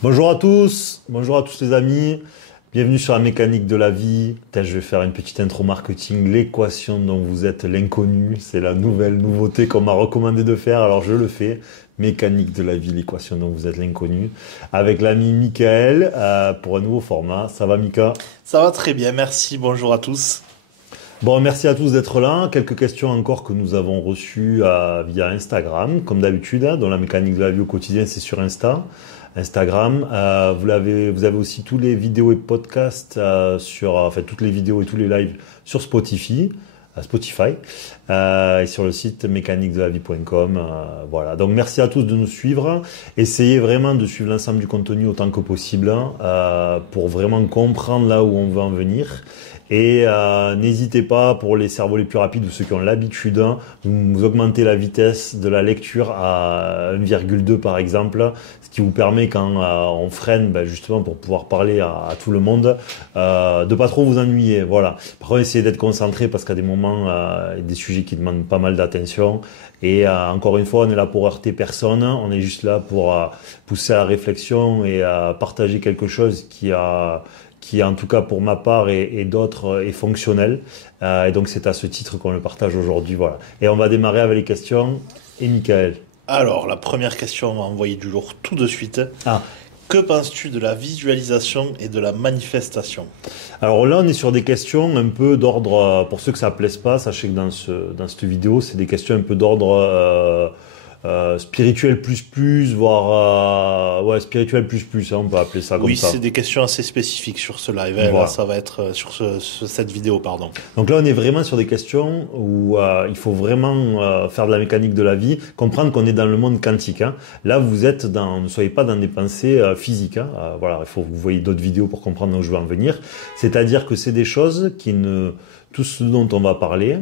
Bonjour à tous les amis, bienvenue sur la mécanique de la vie. Je vais faire une petite intro marketing, l'équation dont vous êtes l'inconnu, c'est la nouveauté qu'on m'a recommandé de faire, alors je le fais. Mécanique de la vie, l'équation dont vous êtes l'inconnu, avec l'ami Michael pour un nouveau format. Ça va Mika? Ça va très bien, merci, bonjour à tous. Bon, merci à tous d'être là. Quelques questions encore que nous avons reçues via Instagram, comme d'habitude, dans la mécanique de la vie au quotidien, c'est sur Instagram. Vous avez aussi tous les vidéos et podcasts toutes les vidéos et tous les lives sur Spotify. Et sur le site mécaniquedelavie.com. Voilà. Donc merci à tous de nous suivre. Essayez vraiment de suivre l'ensemble du contenu autant que possible pour vraiment comprendre là où on veut en venir. Et n'hésitez pas, pour les cerveaux les plus rapides ou ceux qui ont l'habitude, vous augmentez la vitesse de la lecture à 1,2 par exemple, ce qui vous permet quand on freine, justement pour pouvoir parler à tout le monde, de pas trop vous ennuyer. Voilà. Par contre, essayez d'être concentré parce qu'à des moments, il y a des sujets qui demandent pas mal d'attention. Et encore une fois, on est là pour heurter personne, on est juste là pour pousser à la réflexion et partager quelque chose qui en tout cas pour ma part et d'autres est fonctionnel. Et donc c'est à ce titre qu'on le partage aujourd'hui. Voilà. Et on va démarrer avec les questions. Et Michael. Alors, la première question, on va envoyer du lourd tout de suite. Que penses-tu de la visualisation et de la manifestation? Alors là, on est sur des questions un peu d'ordre, pour ceux que ça ne plaise pas, sachez que dans cette vidéo, c'est des questions un peu d'ordre spirituel plus, voire spirituel plus, on peut appeler ça comme ça. Oui, c'est des questions assez spécifiques sur ce live. Voilà. Là, ça va être sur cette vidéo, pardon. Donc là, on est vraiment sur des questions où il faut vraiment faire de la mécanique de la vie, comprendre qu'on est dans le monde quantique. Là, ne soyez pas dans des pensées physiques. Voilà, il faut que vous voyez d'autres vidéos pour comprendre où je veux en venir. C'est-à-dire que c'est des choses tout ce dont on va parler,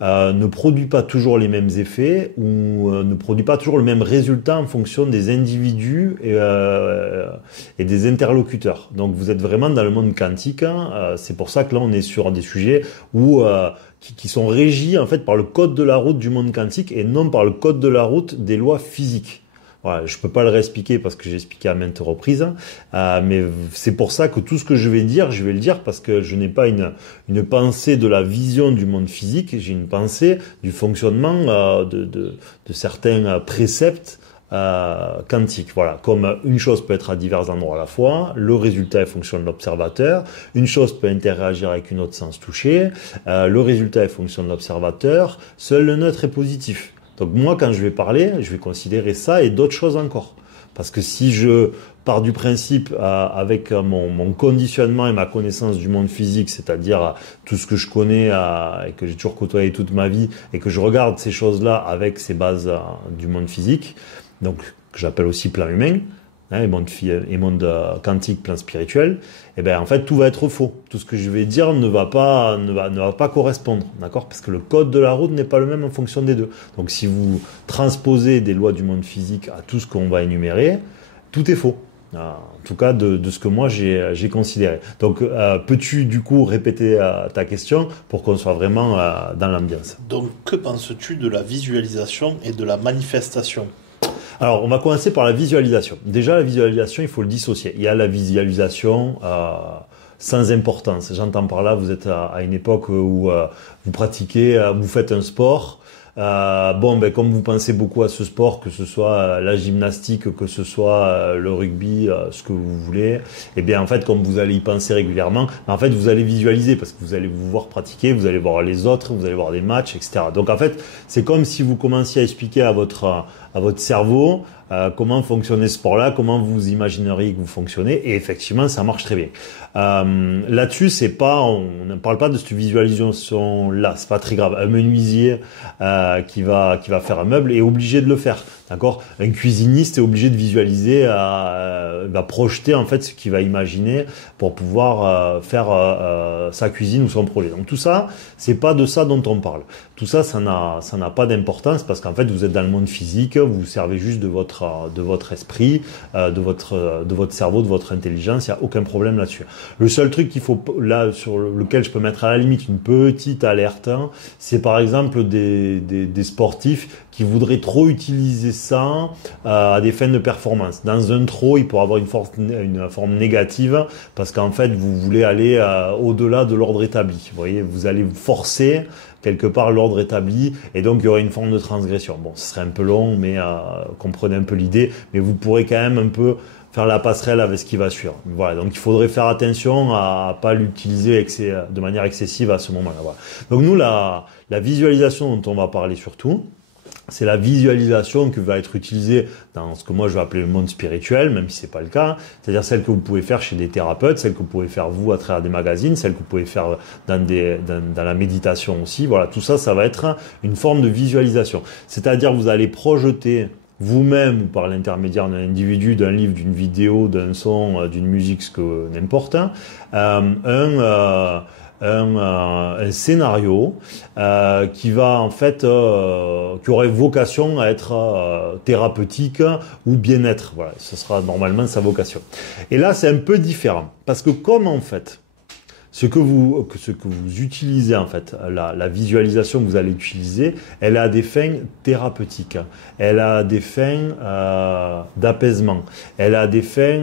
ne produit pas toujours les mêmes effets ou ne produit pas toujours le même résultat en fonction des individus et des interlocuteurs. Donc vous êtes vraiment dans le monde quantique. C'est pour ça que là on est sur des sujets qui sont régis en fait par le code de la route du monde quantique et non par le code de la route des lois physiques. Voilà, je peux pas le réexpliquer parce que j'ai expliqué à maintes reprises, mais c'est pour ça que tout ce que je vais le dire parce que je n'ai pas une pensée de la vision du monde physique, j'ai une pensée du fonctionnement de certains préceptes quantiques. Voilà, comme une chose peut être à divers endroits à la fois, le résultat est fonction de l'observateur, une chose peut interagir avec une autre sans se toucher, le résultat est fonction de l'observateur, seul le neutre est positif. Donc moi, quand je vais parler, je vais considérer ça et d'autres choses encore. Parce que si je pars du principe avec mon conditionnement et ma connaissance du monde physique, c'est-à-dire tout ce que je connais et que j'ai toujours côtoyé toute ma vie, et que je regarde ces choses-là avec ces bases du monde physique, donc que j'appelle aussi plan humain, et monde quantique, plan spirituel, et ben en fait tout va être faux. Tout ce que je vais dire ne va pas correspondre, d'accord? Parce que le code de la route n'est pas le même en fonction des deux. Donc si vous transposez des lois du monde physique à tout ce qu'on va énumérer, tout est faux. En tout cas de ce que moi j'ai considéré. Donc peux-tu du coup répéter ta question pour qu'on soit vraiment dans l'ambiance? Donc que penses-tu de la visualisation et de la manifestation? Alors, on va commencer par la visualisation. Déjà, la visualisation, il faut le dissocier. Il y a la visualisation sans importance. J'entends par là, vous êtes à une époque où vous pratiquez, vous faites un sport. Comme vous pensez beaucoup à ce sport, que ce soit la gymnastique, que ce soit le rugby, ce que vous voulez, et bien en fait, comme vous allez y penser régulièrement, en fait, vous allez visualiser parce que vous allez vous voir pratiquer, vous allez voir les autres, vous allez voir des matchs, etc. Donc en fait, c'est comme si vous commenciez à expliquer à votre cerveau comment fonctionnait ce sport-là, comment vous imagineriez que vous fonctionnez, et effectivement, ça marche très bien. Là-dessus, on ne parle pas de cette visualisation-là, c'est pas très grave. Un menuisier qui va faire un meuble est obligé de le faire, d'accord? Un cuisiniste est obligé de visualiser, va projeter en fait ce qu'il va imaginer pour pouvoir faire sa cuisine ou son projet. Donc tout ça, c'est pas de ça dont on parle. Tout ça, ça n'a pas d'importance parce qu'en fait, vous êtes dans le monde physique, vous vous servez juste de votre esprit, de votre cerveau, de votre intelligence. Il n'y a aucun problème là-dessus. Le seul truc sur lequel je peux mettre à la limite une petite alerte, c'est par exemple des sportifs qui voudraient trop utiliser ça à des fins de performance. Dans un trop, il pourrait avoir une forme négative parce qu'en fait, vous voulez aller au-delà de l'ordre établi. Vous voyez, vous allez forcer quelque part l'ordre établi et donc il y aurait une forme de transgression. Bon, ce serait un peu long, mais comprenez un peu l'idée, mais vous pourrez quand même un peu faire la passerelle avec ce qui va suivre. Voilà, donc il faudrait faire attention à pas l'utiliser de manière excessive à ce moment-là. Voilà. Donc nous, la visualisation dont on va parler surtout, c'est la visualisation qui va être utilisée dans ce que moi je vais appeler le monde spirituel, même si c'est pas le cas. C'est-à-dire celle que vous pouvez faire chez des thérapeutes, celle que vous pouvez faire vous à travers des magazines, celle que vous pouvez faire dans la méditation aussi. Voilà, tout ça, ça va être une forme de visualisation. C'est-à-dire vous allez projeter vous-même ou par l'intermédiaire d'un individu, d'un livre, d'une vidéo, d'un son, d'une musique, ce que n'importe, un scénario qui va en fait qui aurait vocation à être thérapeutique ou bien-être. Voilà, ce sera normalement sa vocation. Et là, c'est un peu différent parce que comme en fait ce que vous utilisez en fait, la visualisation que vous allez utiliser, elle a des fins thérapeutiques, elle a des fins d'apaisement, elle a des fins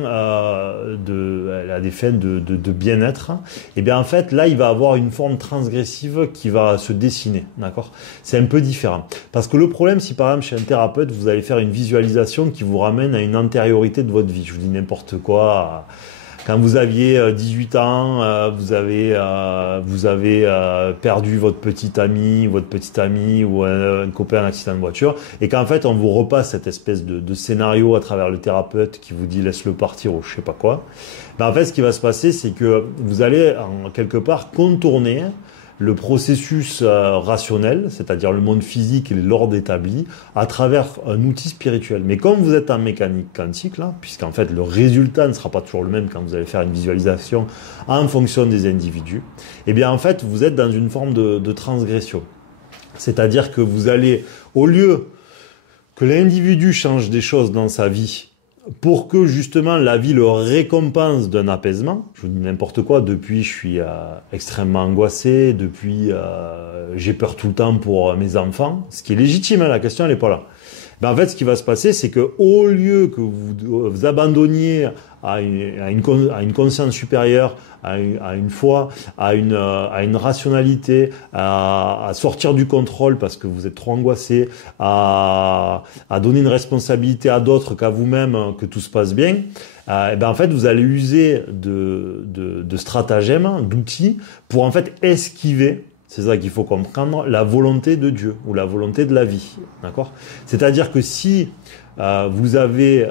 de bien-être. Et bien en fait là, il va avoir une forme transgressive qui va se dessiner, d'accord ? C'est un peu différent parce que le problème, si par exemple chez un thérapeute vous allez faire une visualisation qui vous ramène à une antériorité de votre vie, je vous dis n'importe quoi. Quand vous aviez 18 ans, vous avez perdu votre petit ami ou un copain en accident de voiture, et qu'en fait on vous repasse cette espèce de scénario à travers le thérapeute qui vous dit laisse-le partir ou je sais pas quoi. Ben en fait, ce qui va se passer, c'est que vous allez en quelque part contourner le processus rationnel, c'est-à-dire le monde physique et l'ordre établi, à travers un outil spirituel. Mais comme vous êtes en mécanique quantique, là, puisqu'en fait le résultat ne sera pas toujours le même quand vous allez faire une visualisation en fonction des individus, eh bien en fait vous êtes dans une forme de transgression. C'est-à-dire que vous allez, au lieu que l'individu change des choses dans sa vie, pour que justement la vie le récompense d'un apaisement, je vous dis n'importe quoi, depuis je suis extrêmement angoissé, depuis j'ai peur tout le temps pour mes enfants, ce qui est légitime, hein, la question elle n'est pas là. Ben en fait ce qui va se passer, c'est que au lieu que vous abandonniez à une conscience supérieure, à une foi, à une rationalité, à sortir du contrôle parce que vous êtes trop angoissé, à donner une responsabilité à d'autres qu'à vous-même, que tout se passe bien, et ben en fait vous allez user de stratagèmes, d'outils pour en fait esquiver. C'est ça qu'il faut comprendre, la volonté de Dieu ou la volonté de la vie, d'accord ? C'est-à-dire que si vous avez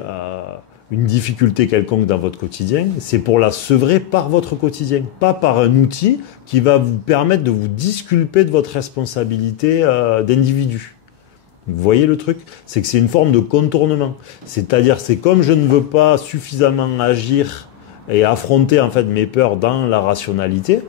une difficulté quelconque dans votre quotidien, c'est pour la sevrer par votre quotidien, pas par un outil qui va vous permettre de vous disculper de votre responsabilité d'individu. Vous voyez le truc ? C'est que c'est une forme de contournement. C'est-à-dire, c'est comme je ne veux pas suffisamment agir et affronter en fait mes peurs dans la rationalité,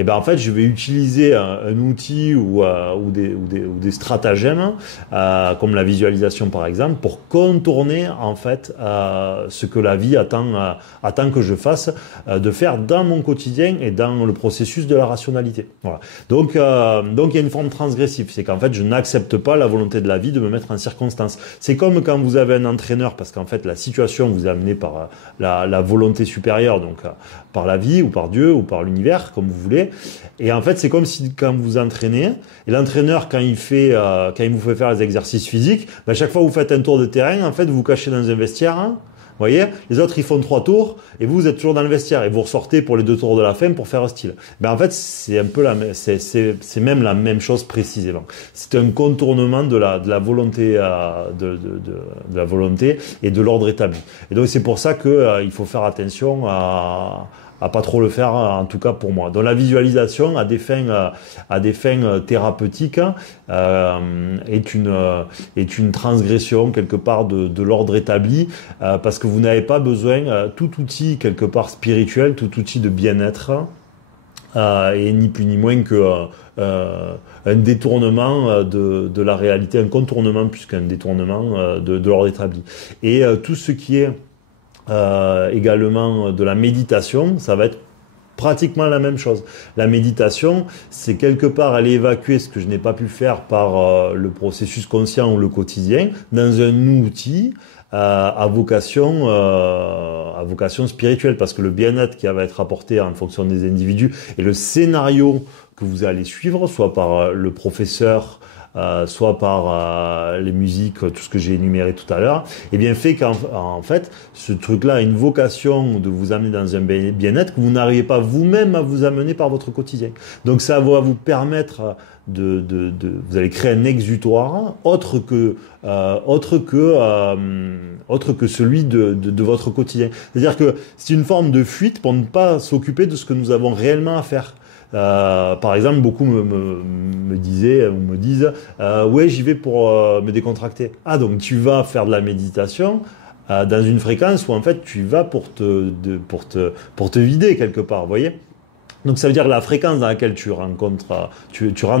et ben en fait je vais utiliser un outil ou des stratagèmes comme la visualisation par exemple pour contourner en fait ce que la vie attend que je fasse de faire dans mon quotidien et dans le processus de la rationalité. Voilà. Donc il y a une forme transgressive, c'est qu'en fait je n'accepte pas la volonté de la vie de me mettre en circonstance. C'est comme quand vous avez un entraîneur parce qu'en fait la situation vous est amenée par la volonté supérieure, donc par la vie ou par Dieu ou par l'univers comme vous voulez. Et en fait, c'est comme si quand vous entraînez, et l'entraîneur quand il vous fait faire les exercices physiques, ben, chaque fois que vous faites un tour de terrain, en fait, vous vous cachez dans un vestiaire. Hein, vous voyez, les autres ils font 3 tours et vous êtes toujours dans le vestiaire et vous ressortez pour les 2 tours de la fin pour faire un style. Ben en fait, c'est un peu c'est même la même chose précisément. C'est un contournement de la volonté de la volonté et de l'ordre établi. Et donc c'est pour ça que il faut faire attention à pas trop le faire, en tout cas pour moi. Donc la visualisation à des fins thérapeutiques est une transgression quelque part de l'ordre établi parce que vous n'avez pas besoin tout outil quelque part spirituel, tout outil de bien-être et ni plus ni moins que un détournement de la réalité, un contournement puisqu'un détournement de l'ordre établi. Et tout ce qui est également de la méditation, ça va être pratiquement la même chose. La méditation, c'est quelque part aller évacuer ce que je n'ai pas pu faire par le processus conscient ou le quotidien dans un outil à vocation spirituelle, parce que le bien-être qui va être apporté en fonction des individus et le scénario que vous allez suivre, soit par le professeur, soit par les musiques, tout ce que j'ai énuméré tout à l'heure, eh bien fait qu'en fait, ce truc-là a une vocation de vous amener dans un bien-être que vous n'arrivez pas vous-même à vous amener par votre quotidien. Donc ça va vous permettre vous allez créer un exutoire autre que celui de votre quotidien. C'est-à-dire que c'est une forme de fuite pour ne pas s'occuper de ce que nous avons réellement à faire. Par exemple, beaucoup me disaient ou me disent ouais, j'y vais pour me décontracter. Ah, donc tu vas faire de la méditation dans une fréquence où en fait tu vas pour te vider quelque part, vous voyez. Donc ça veut dire que la fréquence dans laquelle tu rentres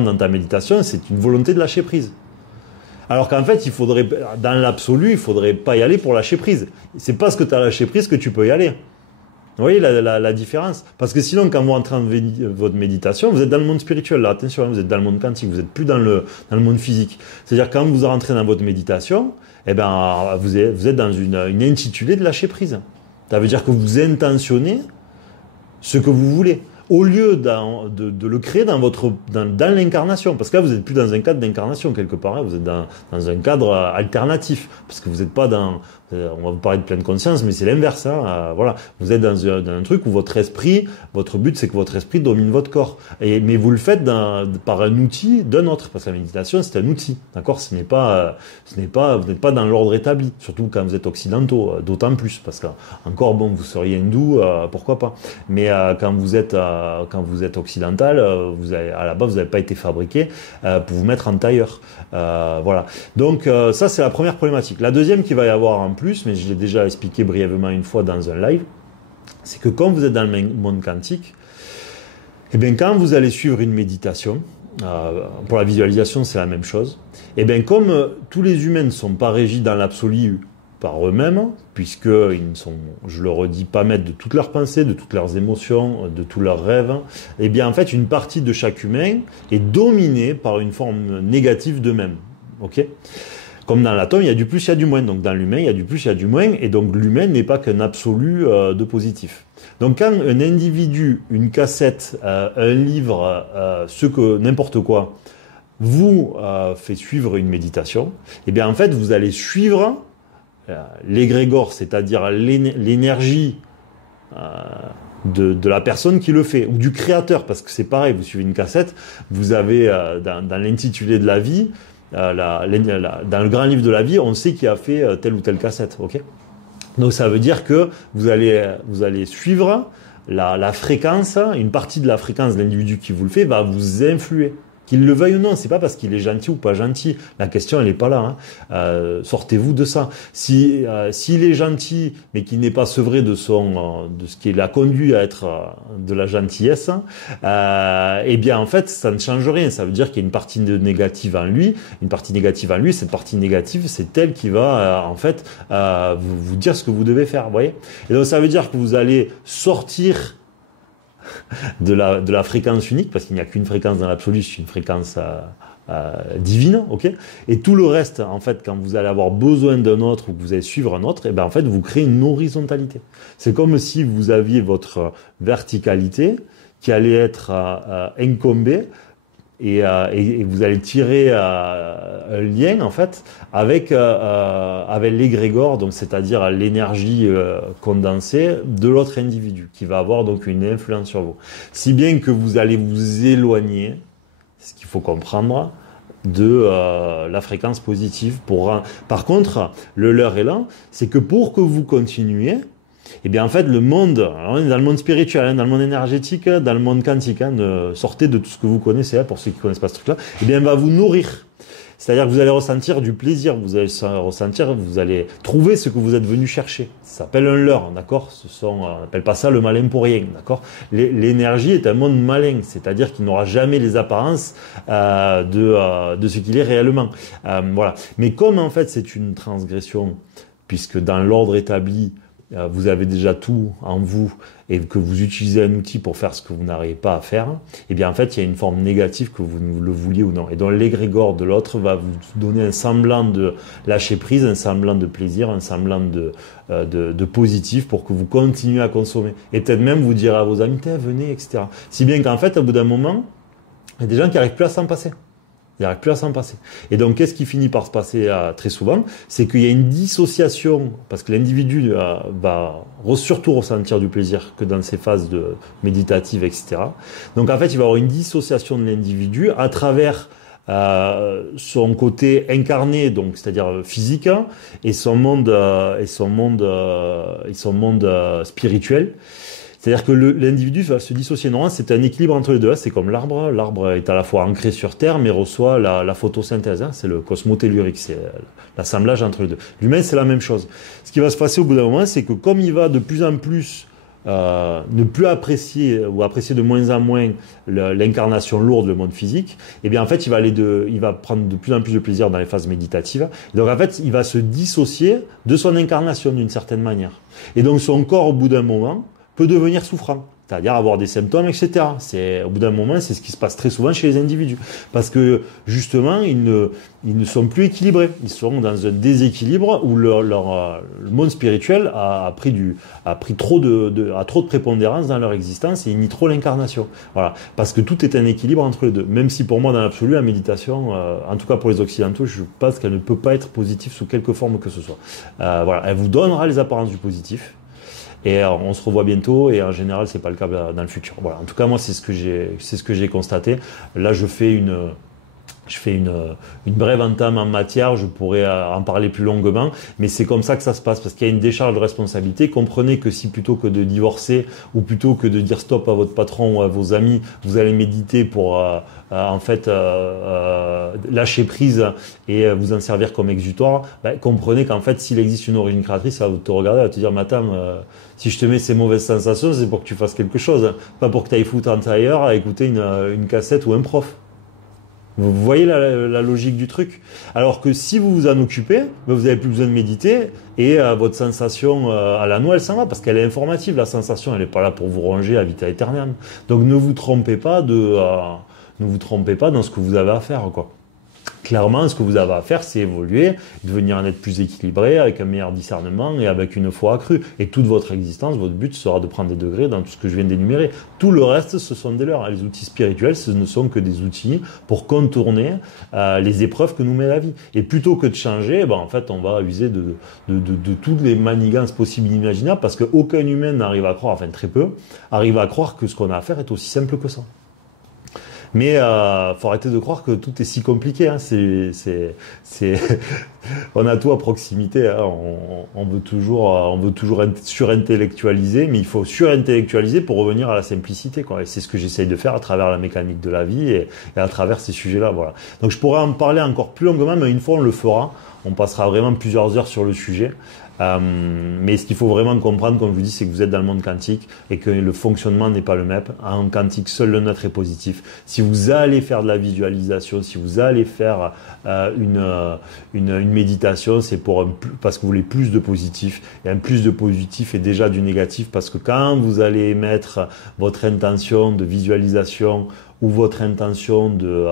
dans ta méditation, c'est une volonté de lâcher prise. Alors qu'en fait, dans l'absolu, il faudrait pas y aller pour lâcher prise. C'est parce que tu as lâché prise que tu peux y aller. Vous voyez la différence? Parce que sinon, quand vous rentrez dans votre méditation, vous êtes dans le monde spirituel. Là, attention, vous êtes dans le monde quantique, vous n'êtes plus dans le monde physique. C'est-à-dire quand vous rentrez dans votre méditation, eh ben, vous êtes dans une intitulée de lâcher prise. Ça veut dire que vous intentionnez ce que vous voulez, au lieu de le créer dans l'incarnation. Parce que là, vous n'êtes plus dans un cadre d'incarnation quelque part, hein, vous êtes dans un cadre alternatif, parce que vous n'êtes pas dans... On va vous parler de pleine conscience, mais c'est l'inverse. Hein, voilà. Vous êtes dans un truc où votre but, c'est que votre esprit domine votre corps. Mais vous le faites par un outil d'un autre, parce que la méditation, c'est un outil. D'accord ? Vous n'êtes pas dans l'ordre établi, surtout quand vous êtes occidentaux, d'autant plus, parce que encore bon, vous seriez hindou, pourquoi pas. Mais quand vous êtes occidental, à la base, vous n'avez pas été fabriqué pour vous mettre en tailleur. Voilà. Donc ça, c'est la première problématique. La deuxième qu'il va y avoir en plus, mais je l'ai déjà expliqué brièvement une fois dans un live, c'est que quand vous êtes dans le monde quantique, et bien quand vous allez suivre une méditation, pour la visualisation c'est la même chose, et bien comme tous les humains ne sont pas régis dans l'absolu par eux-mêmes, puisqu'ils ne sont, je le redis, pas maîtres de toutes leurs pensées, de toutes leurs émotions, de tous leurs rêves, et bien en fait une partie de chaque humain est dominée par une forme négative d'eux-mêmes. Ok ? Comme dans l'atome, il y a du plus, il y a du moins. Donc dans l'humain, il y a du plus, il y a du moins. Et donc l'humain n'est pas qu'un absolu de positif. Donc quand un individu, une cassette, un livre, n'importe quoi, vous fait suivre une méditation, eh bien en fait, vous allez suivre l'égrégore, c'est-à-dire l'énergie de la personne qui le fait, ou du créateur, parce que c'est pareil, vous suivez une cassette, vous avez dans l'intitulé de la vie, dans le grand livre de la vie, on sait qui a fait telle ou telle cassette, ok ? Donc ça veut dire que vous allez suivre la fréquence, une partie de la fréquence de l'individu qui vous le fait va vous influer. Qu'il le veuille ou non, c'est pas parce qu'il est gentil ou pas gentil. La question, elle n'est pas là. Hein. Sortez-vous de ça. S'il est gentil, mais qu'il n'est pas sevré de ce qui l'a conduit à être de la gentillesse, eh bien, en fait, ça ne change rien. Ça veut dire qu'il y a une partie négative en lui. Une partie négative en lui, cette partie négative, c'est elle qui va, en fait, vous dire ce que vous devez faire. Vous voyez ? Et donc, ça veut dire que vous allez sortir de la fréquence unique, parce qu'il n'y a qu'une fréquence dans l'absolu, c'est une fréquence divine, ok ? Et tout le reste, en fait, quand vous allez avoir besoin d'un autre ou que vous allez suivre un autre, et ben en fait, vous créez une horizontalité. C'est comme si vous aviez votre verticalité qui allait être incombée, et vous allez tirer un lien en fait avec l'égrégore, donc c'est-à-dire l'énergie condensée de l'autre individu qui va avoir donc une influence sur vous, si bien que vous allez vous éloigner, c'est ce qu'il faut comprendre, de la fréquence positive. Par contre, le leurre est là, c'est que pour que vous continuiez, et bien en fait le monde, alors on est dans le monde spirituel, hein, dans le monde énergétique, dans le monde quantique, hein, sortez de tout ce que vous connaissez, hein, pour ceux qui ne connaissent pas ce truc-là, et bien va vous nourrir. C'est-à-dire que vous allez ressentir du plaisir, vous allez trouver ce que vous êtes venu chercher. Ça s'appelle un leurre, d'accord ? On n'appelle pas ça le malin pour rien, d'accord ? L'énergie est un monde malin, c'est-à-dire qu'il n'aura jamais les apparences de ce qu'il est réellement. Voilà. Mais comme en fait c'est une transgression, puisque dans l'ordre établi, vous avez déjà tout en vous et que vous utilisez un outil pour faire ce que vous n'arrivez pas à faire, eh bien en fait il y a une forme négative que vous le vouliez ou non. Et donc l'égrégore de l'autre va vous donner un semblant de lâcher prise, un semblant de plaisir, un semblant de positif pour que vous continuez à consommer. Et peut-être même vous dire à vos amis, venez, etc. Si bien qu'en fait au bout d'un moment, il y a des gens qui n'arrivent plus à s'en passer. Il n'arrive plus à s'en passer. Et donc, qu'est-ce qui finit par se passer très souvent? C'est qu'il y a une dissociation, parce que l'individu va surtout ressentir du plaisir que dans ses phases méditatives, etc. Donc, en fait, il va y avoir une dissociation de l'individu à travers son côté incarné, donc c'est-à-dire physique, et son monde spirituel. C'est-à-dire que l'individu va se dissocier. Normalement, c'est un équilibre entre les deux. C'est comme l'arbre. L'arbre est à la fois ancré sur Terre, mais reçoit la photosynthèse. C'est le cosmotellurique. C'est l'assemblage entre les deux. L'humain, c'est la même chose. Ce qui va se passer au bout d'un moment, c'est que comme il va de plus en plus ne plus apprécier ou apprécier de moins en moins l'incarnation lourde, le monde physique, eh bien en fait il va prendre de plus en plus de plaisir dans les phases méditatives. Donc en fait il va se dissocier de son incarnation d'une certaine manière. Et donc son corps au bout d'un moment peut devenir souffrant, c'est-à-dire avoir des symptômes, etc. Au bout d'un moment, c'est ce qui se passe très souvent chez les individus. Parce que, justement, ils ne sont plus équilibrés. Ils sont dans un déséquilibre où le monde spirituel a pris trop de prépondérance dans leur existence et il nie trop l'incarnation. Voilà. Parce que tout est un équilibre entre les deux. Même si pour moi, dans l'absolu, la méditation, en tout cas pour les Occidentaux, je pense qu'elle ne peut pas être positive sous quelque forme que ce soit. Voilà. Elle vous donnera les apparences du positif. Et on se revoit bientôt et en général c'est pas le cas dans le futur. Voilà. En tout cas moi c'est ce que j'ai constaté. Là je fais une brève entame en matière, je pourrais en parler plus longuement, mais c'est comme ça que ça se passe, parce qu'il y a une décharge de responsabilité. Comprenez que si plutôt que de divorcer, ou plutôt que de dire stop à votre patron ou à vos amis, vous allez méditer pour lâcher prise et vous en servir comme exutoire, comprenez qu'en fait s'il existe une origine créatrice, elle va te regarder, elle va te dire madame, si je te mets ces mauvaises sensations, c'est pour que tu fasses quelque chose, pas pour que tu ailles foutre en tailleur à écouter une cassette ou un prof. Vous voyez la logique du truc. Alors que si vous vous en occupez, vous n'avez plus besoin de méditer et votre sensation à la noix, elle s'en va parce qu'elle est informative. La sensation, elle n'est pas là pour vous ronger à vita aeternam. Donc ne vous trompez pas dans ce que vous avez à faire, quoi. Clairement, ce que vous avez à faire, c'est évoluer, devenir un être plus équilibré, avec un meilleur discernement et avec une foi accrue. Et toute votre existence, votre but sera de prendre des degrés dans tout ce que je viens d'énumérer. Tout le reste, ce sont des leurs. Les outils spirituels, ce ne sont que des outils pour contourner les épreuves que nous met la vie. Et plutôt que de changer, en fait, on va user de toutes les manigances possibles et imaginables, parce qu'aucun humain n'arrive à croire, enfin très peu, arrive à croire que ce qu'on a à faire est aussi simple que ça. Mais faut arrêter de croire que tout est si compliqué. Hein. On a tout à proximité. Hein. On veut toujours surintellectualiser, mais il faut surintellectualiser pour revenir à la simplicité, quoi. Et c'est ce que j'essaye de faire à travers la mécanique de la vie et à travers ces sujets-là. Voilà. Donc je pourrais en parler encore plus longuement, mais une fois on le fera. On passera vraiment plusieurs heures sur le sujet. Mais ce qu'il faut vraiment comprendre, comme je vous dis, c'est que vous êtes dans le monde quantique et que le fonctionnement n'est pas le même. En quantique, seul le neutre est positif. Si vous allez faire de la visualisation, si vous allez faire une méditation, c'est parce que vous voulez plus de positif. Et un plus de positif est déjà du négatif, parce que quand vous allez mettre votre intention de visualisation ou votre intention de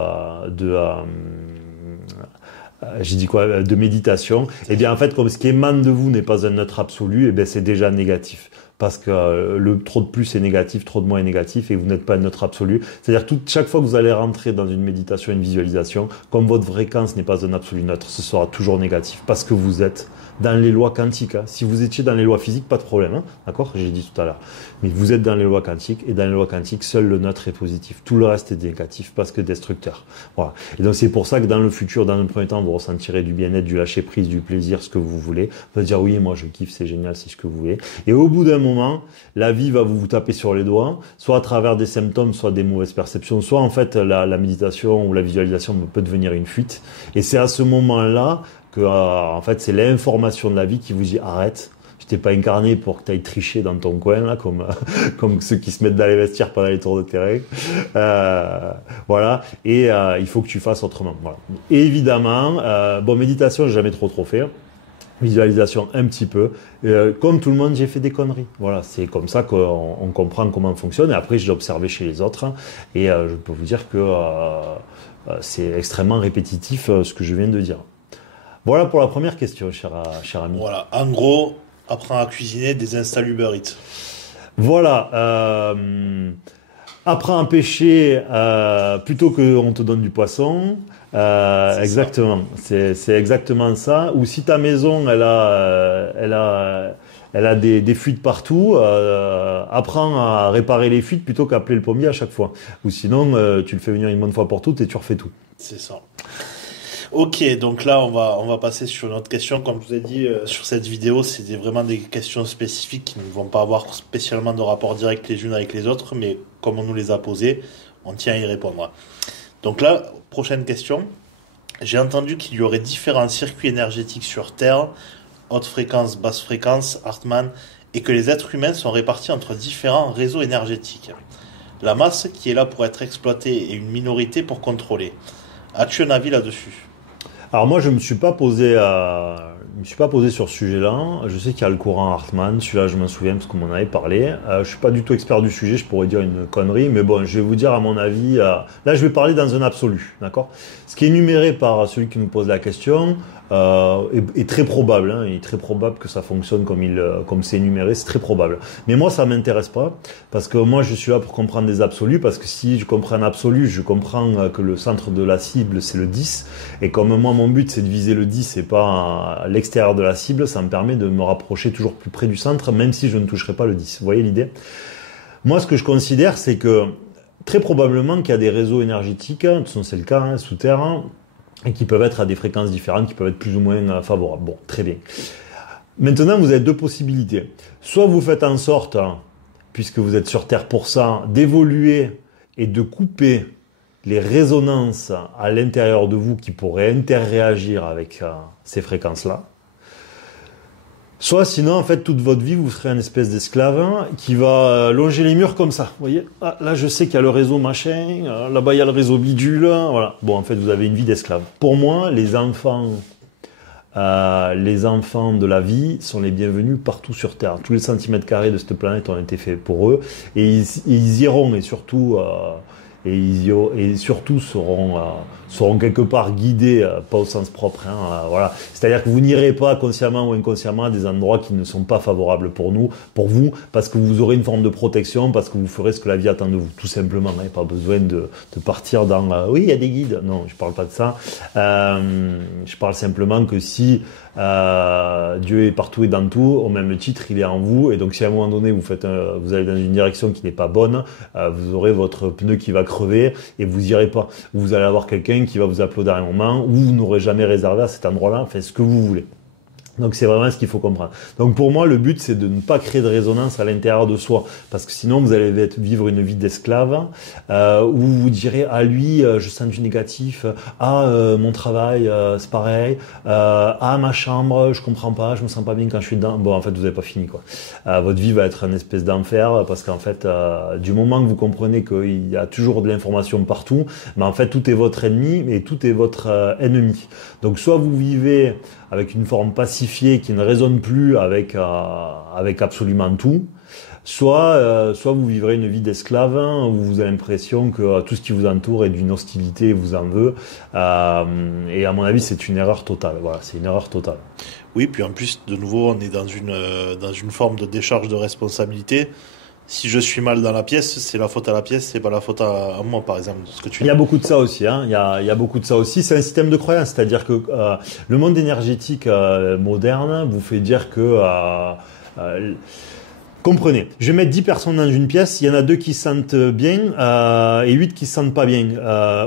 méditation, et bien en fait, comme ce qui émane de vous n'est pas un neutre absolu, et bien c'est déjà négatif. Parce que le trop de plus est négatif, trop de moins est négatif, et vous n'êtes pas un neutre absolu. C'est-à-dire chaque fois que vous allez rentrer dans une méditation, une visualisation, comme votre fréquence n'est pas un absolu neutre, ce sera toujours négatif, parce que vous êtes dans les lois quantiques. Hein. Si vous étiez dans les lois physiques, pas de problème, hein, d'accord ? J'ai dit tout à l'heure. Mais vous êtes dans les lois quantiques, et dans les lois quantiques, seul le neutre est positif. Tout le reste est négatif, parce que destructeur. Voilà. Et donc c'est pour ça que dans le futur, dans le premier temps, vous ressentirez du bien-être, du lâcher-prise, du plaisir, ce que vous voulez. Vous allez dire oui, moi je kiffe, c'est génial, c'est ce que vous voulez. Et au bout d'un moment, la vie va vous taper sur les doigts, soit à travers des symptômes, soit des mauvaises perceptions, soit en fait la méditation ou la visualisation peut devenir une fuite. Et c'est à ce moment-là que en fait c'est l'information de la vie qui vous dit arrête. Je t'ai pas incarné pour que tu ailles tricher dans ton coin là, comme ceux qui se mettent dans les vestiaires pendant les tours de terrain. Voilà. Et il faut que tu fasses autrement. Voilà. Et évidemment, méditation, j'ai jamais trop fait. Visualisation un petit peu. Comme tout le monde, j'ai fait des conneries. Voilà, c'est comme ça qu'on comprend comment on fonctionne. Et après, je l'ai observé chez les autres. Et je peux vous dire que c'est extrêmement répétitif ce que je viens de dire. Voilà pour la première question, cher ami. Voilà, en gros, apprends à cuisiner, désinstalle Uber Eats. Voilà. Apprends à pêcher plutôt qu'on te donne du poisson. Exactement, c'est exactement ça. Ou si ta maison elle a des fuites partout, apprends à réparer les fuites plutôt qu'appeler le plombier à chaque fois. Ou sinon tu le fais venir une bonne fois pour toutes et tu refais tout. C'est ça. Ok, donc là on va passer sur une autre question. Comme je vous ai dit sur cette vidéo, c'est vraiment des questions spécifiques qui ne vont pas avoir spécialement de rapport direct les unes avec les autres, mais comme on nous les a posées, on tient à y répondre. Donc là, prochaine question. J'ai entendu qu'il y aurait différents circuits énergétiques sur Terre, haute fréquence, basse fréquence, Hartmann, et que les êtres humains sont répartis entre différents réseaux énergétiques. La masse qui est là pour être exploitée et une minorité pour contrôler. As-tu un avis là-dessus ? Alors moi, je me suis pas posé sur ce sujet-là. Je sais qu'il y a le courant Hartmann, celui-là je m'en souviens parce qu'on m'en avait parlé. Je suis pas du tout expert du sujet, je pourrais dire une connerie, mais bon, je vais vous dire à mon avis. Là, je vais parler dans un absolu, d'accord ? Ce qui est énuméré par celui qui nous pose la question est très probable. Hein, il est très probable que ça fonctionne comme c'est énuméré, c'est très probable. Mais moi, ça m'intéresse pas parce que moi, je suis là pour comprendre des absolus. Parce que si je comprends un absolu, je comprends que le centre de la cible c'est le 10, et comme moi, mon but c'est de viser le 10 et pas à l'extérieur de la cible, ça me permet de me rapprocher toujours plus près du centre, même si je ne toucherai pas le 10. Vous voyez l'idée ? Moi, ce que je considère, c'est que très probablement qu'il y a des réseaux énergétiques, de toute façon c'est le cas, hein, sous terre, et qui peuvent être à des fréquences différentes, qui peuvent être plus ou moins favorables. Bon, très bien. Maintenant, vous avez deux possibilités. Soit vous faites en sorte, puisque vous êtes sur Terre pour ça, d'évoluer et de couper les résonances à l'intérieur de vous qui pourraient interréagir avec ces fréquences-là. Soit sinon, en fait, toute votre vie, vous serez un espèce d'esclave qui va longer les murs comme ça. Vous voyez, là, je sais qu'il y a le réseau machin, là-bas, il y a le réseau bidule. Voilà. Bon, en fait, vous avez une vie d'esclave. Pour moi, les enfants de la vie sont les bienvenus partout sur Terre. Tous les centimètres carrés de cette planète ont été faits pour eux. Et ils iront, et surtout... seront quelque part guidés, pas au sens propre. Voilà. C'est-à-dire que vous n'irez pas consciemment ou inconsciemment à des endroits qui ne sont pas favorables pour vous, parce que vous aurez une forme de protection, parce que vous ferez ce que la vie attend de vous, tout simplement. Pas besoin de partir dans oui, il y a des guides. Non, je parle pas de ça. Je parle simplement que si Dieu est partout et dans tout, au même titre, il est en vous. Et donc, si à un moment donné vous allez dans une direction qui n'est pas bonne, vous aurez votre pneu qui va crever et vous irez pas. Vous allez avoir quelqu'un qui va vous applaudir à un moment où vous n'aurez jamais réservé à cet endroit-là, faites ce que vous voulez. Donc c'est vraiment ce qu'il faut comprendre. Donc pour moi, le but, c'est de ne pas créer de résonance à l'intérieur de soi, parce que sinon vous allez vivre une vie d'esclave, où vous vous direz, ah lui, je sens du négatif, mon travail, c'est pareil, ma chambre, je comprends pas, je me sens pas bien quand je suis dedans. Bon, en fait, vous n'avez pas fini, quoi. Votre vie va être une espèce d'enfer, parce qu'en fait, du moment que vous comprenez qu'il y a toujours de l'information partout, en fait, tout est votre ennemi et tout est votre ennemi. Donc soit vous vivez avec une forme pacifiée qui ne résonne plus avec absolument tout, soit vous vivrez une vie d'esclave où vous avez l'impression que tout ce qui vous entoure est d'une hostilité et vous en veut. Et à mon avis, c'est une erreur totale. Voilà, c'est une erreur totale. Oui, puis en plus, de nouveau, on est dans une forme de décharge de responsabilité. Si je suis mal dans la pièce, c'est la faute à la pièce, c'est pas la faute à moi, par exemple. Ce que tu dis. Il y a beaucoup de ça aussi. Il y a beaucoup de ça aussi. C'est un système de croyance, c'est-à-dire que le monde énergétique moderne vous fait dire que comprenez, je vais mettre 10 personnes dans une pièce, il y en a 2 qui se sentent bien et 8 qui se sentent pas bien,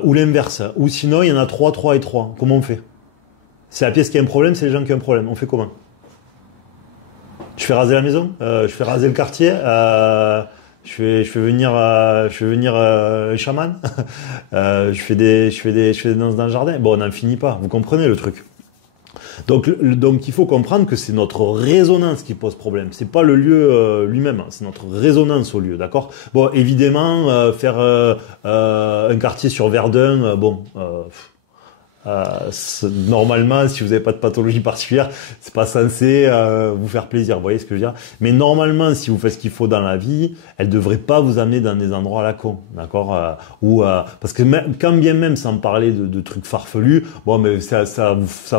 ou l'inverse. Ou sinon, il y en a 3 et 3. Comment on fait ? C'est la pièce qui a un problème, c'est les gens qui ont un problème. On fait comment ? Je fais raser la maison, je fais raser le quartier, je fais venir les chamans, je fais des danses dans le jardin. Bon, on n'en finit pas. Vous comprenez le truc. Donc il faut comprendre que c'est notre résonance qui pose problème. C'est pas le lieu lui-même, c'est notre résonance au lieu, d'accord ? Bon, évidemment, faire un quartier sur Verdun, Normalement, si vous n'avez pas de pathologie particulière, c'est pas censé vous faire plaisir. Vous voyez ce que je veux dire? Mais normalement, si vous faites ce qu'il faut dans la vie, elle devrait pas vous amener dans des endroits à la con, d'accord? Parce que même, quand bien même, sans parler de trucs farfelus, bon, mais ça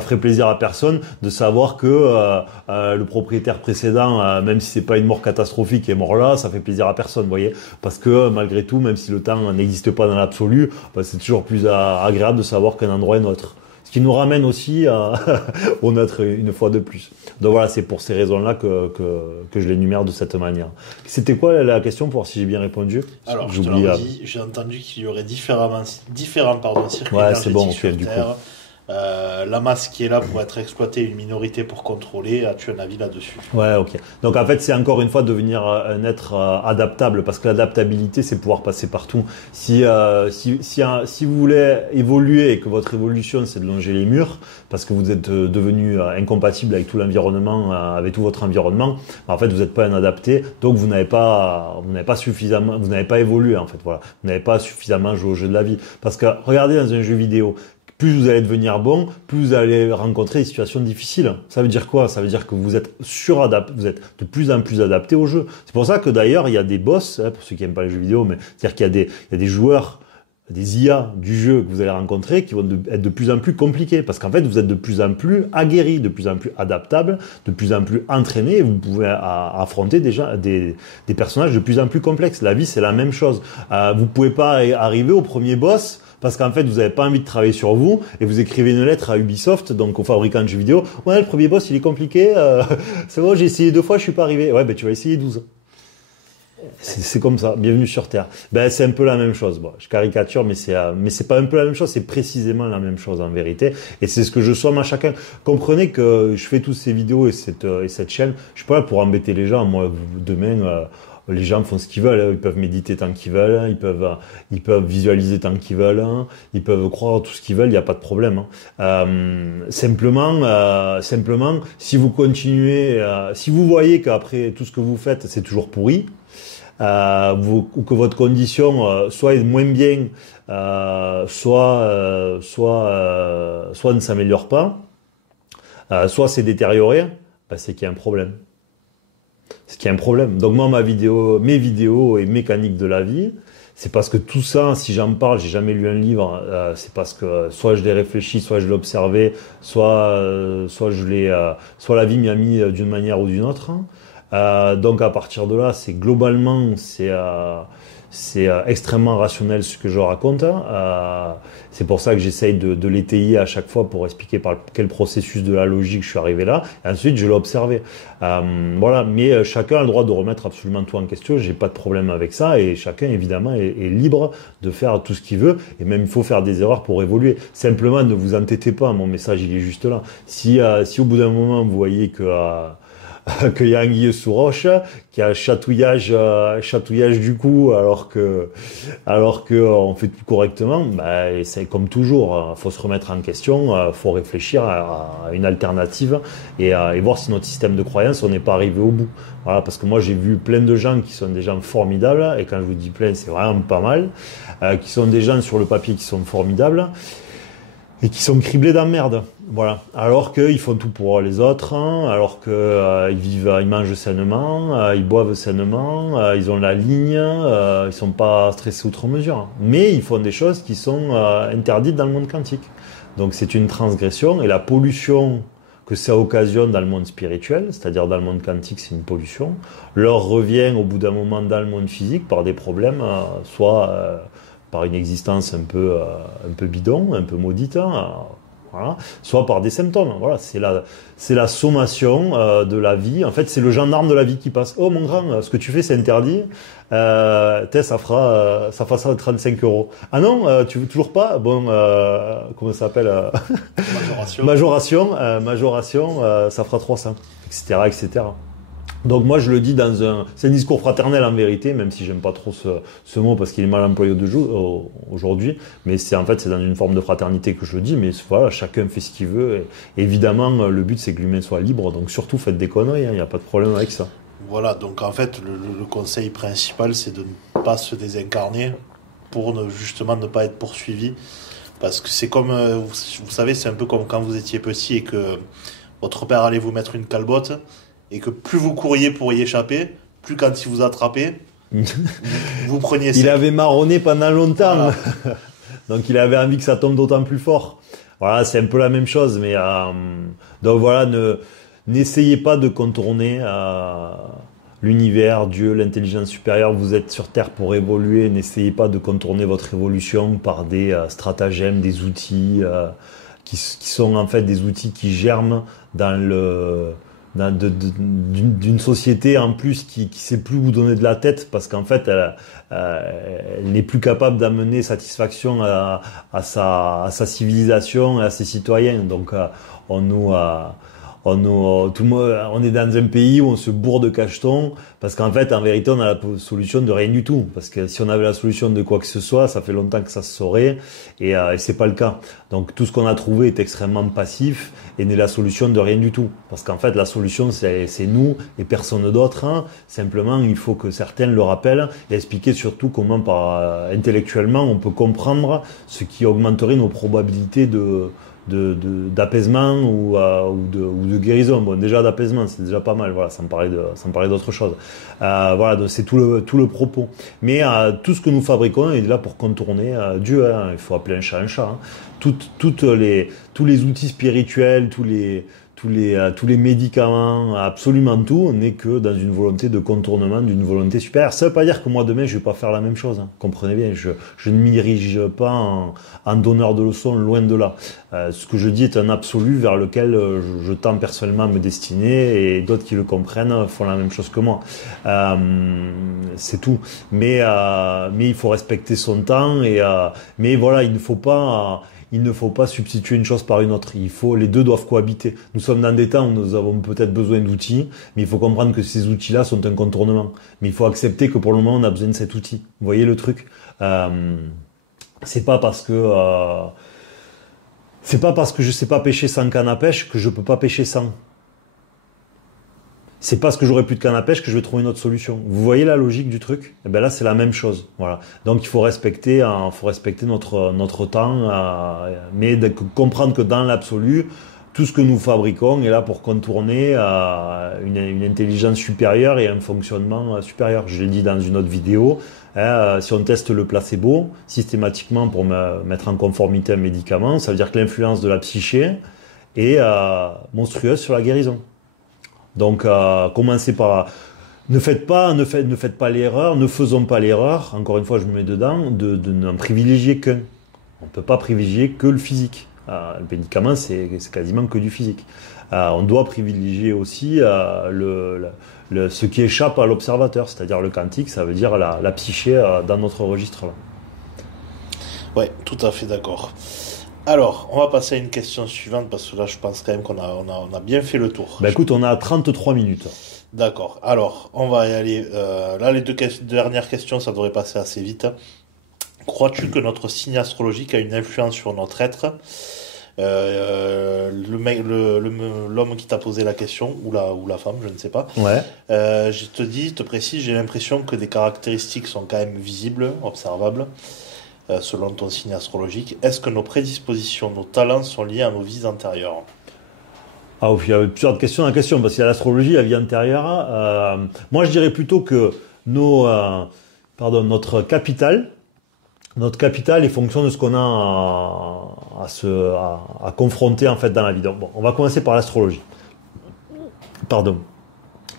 ferait plaisir à personne de savoir que le propriétaire précédent, même si c'est pas une mort catastrophique, est mort là, ça fait plaisir à personne, vous voyez? Parce que malgré tout, même si le temps n'existe pas dans l'absolu, c'est toujours plus agréable de savoir qu'un endroit est neutre. Ce qui nous ramène aussi au neutre une fois de plus. Donc voilà, c'est pour ces raisons-là que je l'énumère de cette manière. C'était quoi la question pour voir si j'ai bien répondu? Alors, je te l'ai dit, j'ai entendu qu'il y aurait différents circuits énergétiques sur Terre. La masse qui est là pour être exploitée, une minorité pour contrôler. As-tu un avis là-dessus? Ouais, ok. Donc en fait, c'est encore une fois devenir un être adaptable, parce que l'adaptabilité, c'est pouvoir passer partout. Si vous voulez évoluer et que votre évolution, c'est de longer les murs, parce que vous êtes devenu incompatible avec tout l'environnement, avec tout votre environnement, en fait, vous n'êtes pas un adapté, donc vous n'avez pas évolué en fait. Voilà, vous n'avez pas suffisamment joué au jeu de la vie. Parce que regardez dans un jeu vidéo. Plus vous allez devenir bon, plus vous allez rencontrer des situations difficiles. Ça veut dire quoi? Ça veut dire que vous êtes vous êtes de plus en plus adapté au jeu. C'est pour ça que d'ailleurs, il y a des boss, pour ceux qui n'aiment pas les jeux vidéo, mais c'est-à-dire qu'il y a des joueurs, des IA du jeu que vous allez rencontrer qui vont être de plus en plus compliqués. Parce qu'en fait, vous êtes de plus en plus aguerri, de plus en plus adaptable, de plus en plus entraîné, et vous pouvez affronter déjà des personnages de plus en plus complexes. La vie, c'est la même chose. Vous pouvez pas arriver au premier boss parce qu'en fait, vous n'avez pas envie de travailler sur vous et vous écrivez une lettre à Ubisoft, donc au fabricant de jeux vidéo. Ouais, le premier boss, il est compliqué. C'est bon, j'ai essayé 2 fois, je suis pas arrivé. Ouais, ben tu vas essayer 12. C'est comme ça. Bienvenue sur Terre. Ben c'est un peu la même chose. Bon, je caricature, mais c'est pas un peu la même chose. C'est précisément la même chose en vérité. Et c'est ce que je somme à chacun. Comprenez que je fais toutes ces vidéos et cette chaîne. Je suis pas là pour embêter les gens. Moi, demain. Les gens font ce qu'ils veulent, ils peuvent méditer tant qu'ils veulent, ils peuvent visualiser tant qu'ils veulent, ils peuvent croire tout ce qu'ils veulent, il n'y a pas de problème. Simplement, si vous continuez, si vous voyez qu'après tout ce que vous faites, c'est toujours pourri, ou que votre condition soit est moins bien, soit ne s'améliore pas, soit s'est détérioré, c'est qu'il y a un problème. C'est qu'il y a un problème. Donc moi, mes vidéos et mécaniques de la vie, c'est parce que tout ça, si j'en parle, j'ai jamais lu un livre, c'est parce que soit je l'ai réfléchi, soit je l'ai observé, soit la vie m'y a mis d'une manière ou d'une autre. Donc à partir de là, c'est extrêmement rationnel ce que je raconte. C'est pour ça que j'essaye de l'étayer à chaque fois pour expliquer par quel processus de la logique je suis arrivé là. Et ensuite, je l'ai observé. Voilà. Mais chacun a le droit de remettre absolument tout en question. J'ai pas de problème avec ça. Et chacun, évidemment, est libre de faire tout ce qu'il veut. Et même, il faut faire des erreurs pour évoluer. Simplement, ne vous entêtez pas. Mon message, il est juste là. Si au bout d'un moment, vous voyez qu'il y a anguille sous roche, qu'il y a chatouillage du cou, alors que on fait tout correctement, c'est comme toujours, faut se remettre en question, faut réfléchir à une alternative et voir si notre système de croyance, on n'est pas arrivé au bout. Voilà, parce que moi j'ai vu plein de gens qui sont des gens formidables, et quand je vous dis plein, c'est vraiment pas mal, qui sont des gens sur le papier qui sont formidables, et qui sont criblés d'emmerde, voilà. Alors qu'ils font tout pour les autres, alors que ils mangent sainement, ils boivent sainement, ils ont la ligne, ils sont pas stressés outre mesure. Mais ils font des choses qui sont interdites dans le monde quantique. Donc c'est une transgression, et la pollution que ça occasionne dans le monde spirituel, c'est-à-dire dans le monde quantique, c'est une pollution, leur revient au bout d'un moment dans le monde physique par des problèmes, soit par une existence un peu bidon, un peu maudite, voilà, soit par des symptômes. Voilà, c'est la sommation de la vie. En fait, c'est le gendarme de la vie qui passe. Oh mon grand, ce que tu fais, c'est interdit. Ça fera 35 €. Ah non, tu veux toujours pas? Bon, comment ça s'appelle? Majoration, ça fera 300, etc., etc. Donc moi je le dis c'est un discours fraternel en vérité, même si j'aime pas trop ce mot parce qu'il est mal employé aujourd'hui, mais c'est dans une forme de fraternité que je le dis, mais voilà, chacun fait ce qu'il veut, et évidemment le but c'est que l'humain soit libre, donc surtout faites des conneries, il n'y a pas de problème avec ça. Voilà, donc en fait le conseil principal c'est de ne pas se désincarner pour justement ne pas être poursuivi Parce que c'est comme, vous savez, c'est un peu comme quand vous étiez petit et que votre père allait vous mettre une calbotte et que plus vous couriez pour y échapper, plus quand il vous attrapait, vous preniez sec. Il avait marronné pendant longtemps. Voilà. Donc il avait envie que ça tombe d'autant plus fort. Voilà, c'est un peu la même chose. Mais donc voilà, n'essayez pas de contourner l'univers, Dieu, l'intelligence supérieure. Vous êtes sur Terre pour évoluer. N'essayez pas de contourner votre évolution par des stratagèmes, des outils qui sont en fait des outils qui germent d'une société en plus qui sait plus où donner de la tête parce qu'en fait elle n'est plus capable d'amener satisfaction à sa civilisation et à ses citoyens. Donc tout le monde, on est dans un pays où on se bourre de cachetons parce qu'en fait, en vérité, on a la solution de rien du tout. Parce que si on avait la solution de quoi que ce soit, ça fait longtemps que ça se saurait et c'est pas le cas. Donc tout ce qu'on a trouvé est extrêmement passif et n'est la solution de rien du tout. Parce qu'en fait, la solution, c'est nous et personne d'autre. Hein. Simplement, il faut que certains le rappellent et expliquer surtout comment, intellectuellement, on peut comprendre ce qui augmenterait nos probabilités d'apaisement ou de guérison. Bon, déjà d'apaisement, c'est déjà pas mal. Voilà, sans parler d'autre chose. Voilà, donc c'est tout le propos. Mais tout ce que nous fabriquons est là pour contourner Dieu. Hein. Il faut appeler un chat un chat. Hein. Tous les outils spirituels, tous les médicaments, absolument tout, n'est que dans une volonté de contournement d'une volonté supérieure. Ça ne veut pas dire que moi demain je vais pas faire la même chose. Hein. Comprenez bien, je ne m'y dirige pas en donneur de leçons, loin de là. Ce que je dis est un absolu vers lequel je tends personnellement à me destiner et d'autres qui le comprennent font la même chose que moi. C'est tout. Mais il faut respecter son temps mais voilà, il ne faut pas substituer une chose par une autre. Les deux doivent cohabiter. Nous sommes dans des temps où nous avons peut-être besoin d'outils, mais il faut comprendre que ces outils-là sont un contournement. Mais il faut accepter que pour le moment, on a besoin de cet outil. Vous voyez le truc? C'est pas parce que je sais pas pêcher sans canne à pêche que je peux pas pêcher sans. C'est parce que j'aurai plus de canne à pêche que je vais trouver une autre solution. Vous voyez la logique du truc? Et ben là, c'est la même chose. Voilà. Donc, il faut respecter notre temps, mais comprendre que dans l'absolu, tout ce que nous fabriquons est là pour contourner une intelligence supérieure et un fonctionnement supérieur. Je l'ai dit dans une autre vidéo. Si on teste le placebo systématiquement pour mettre en conformité un médicament, ça veut dire que l'influence de la psyché est monstrueuse sur la guérison. Donc, commencez par ne faites pas l'erreur, ne faisons pas l'erreur, encore une fois je me mets dedans, de n'en privilégier qu'un. On ne peut pas privilégier que le physique. Le médicament, c'est quasiment que du physique. On doit privilégier aussi ce qui échappe à l'observateur, c'est-à-dire le quantique, ça veut dire la psyché dans notre registre là. Ouais, tout à fait d'accord. Alors, on va passer à une question suivante parce que là, je pense quand même qu'on a bien fait le tour. Ben écoute, on a 33 minutes. D'accord. Alors, on va y aller. Là, les deux dernières questions, ça devrait passer assez vite. Crois-tu que notre signe astrologique a une influence sur notre être? L'homme qui t'a posé la question, ou la femme, je ne sais pas. Ouais. Je te précise, j'ai l'impression que des caractéristiques sont quand même visibles, observables. Selon ton signe astrologique, est-ce que nos prédispositions, nos talents sont liés à nos vies antérieures? Ah, il y a plusieurs questions dans la question, parce qu'il y a l'astrologie, la vie antérieure. Moi, je dirais plutôt que notre capital est fonction de ce qu'on a à confronter en fait dans la vie. Donc, bon, on va commencer par l'astrologie.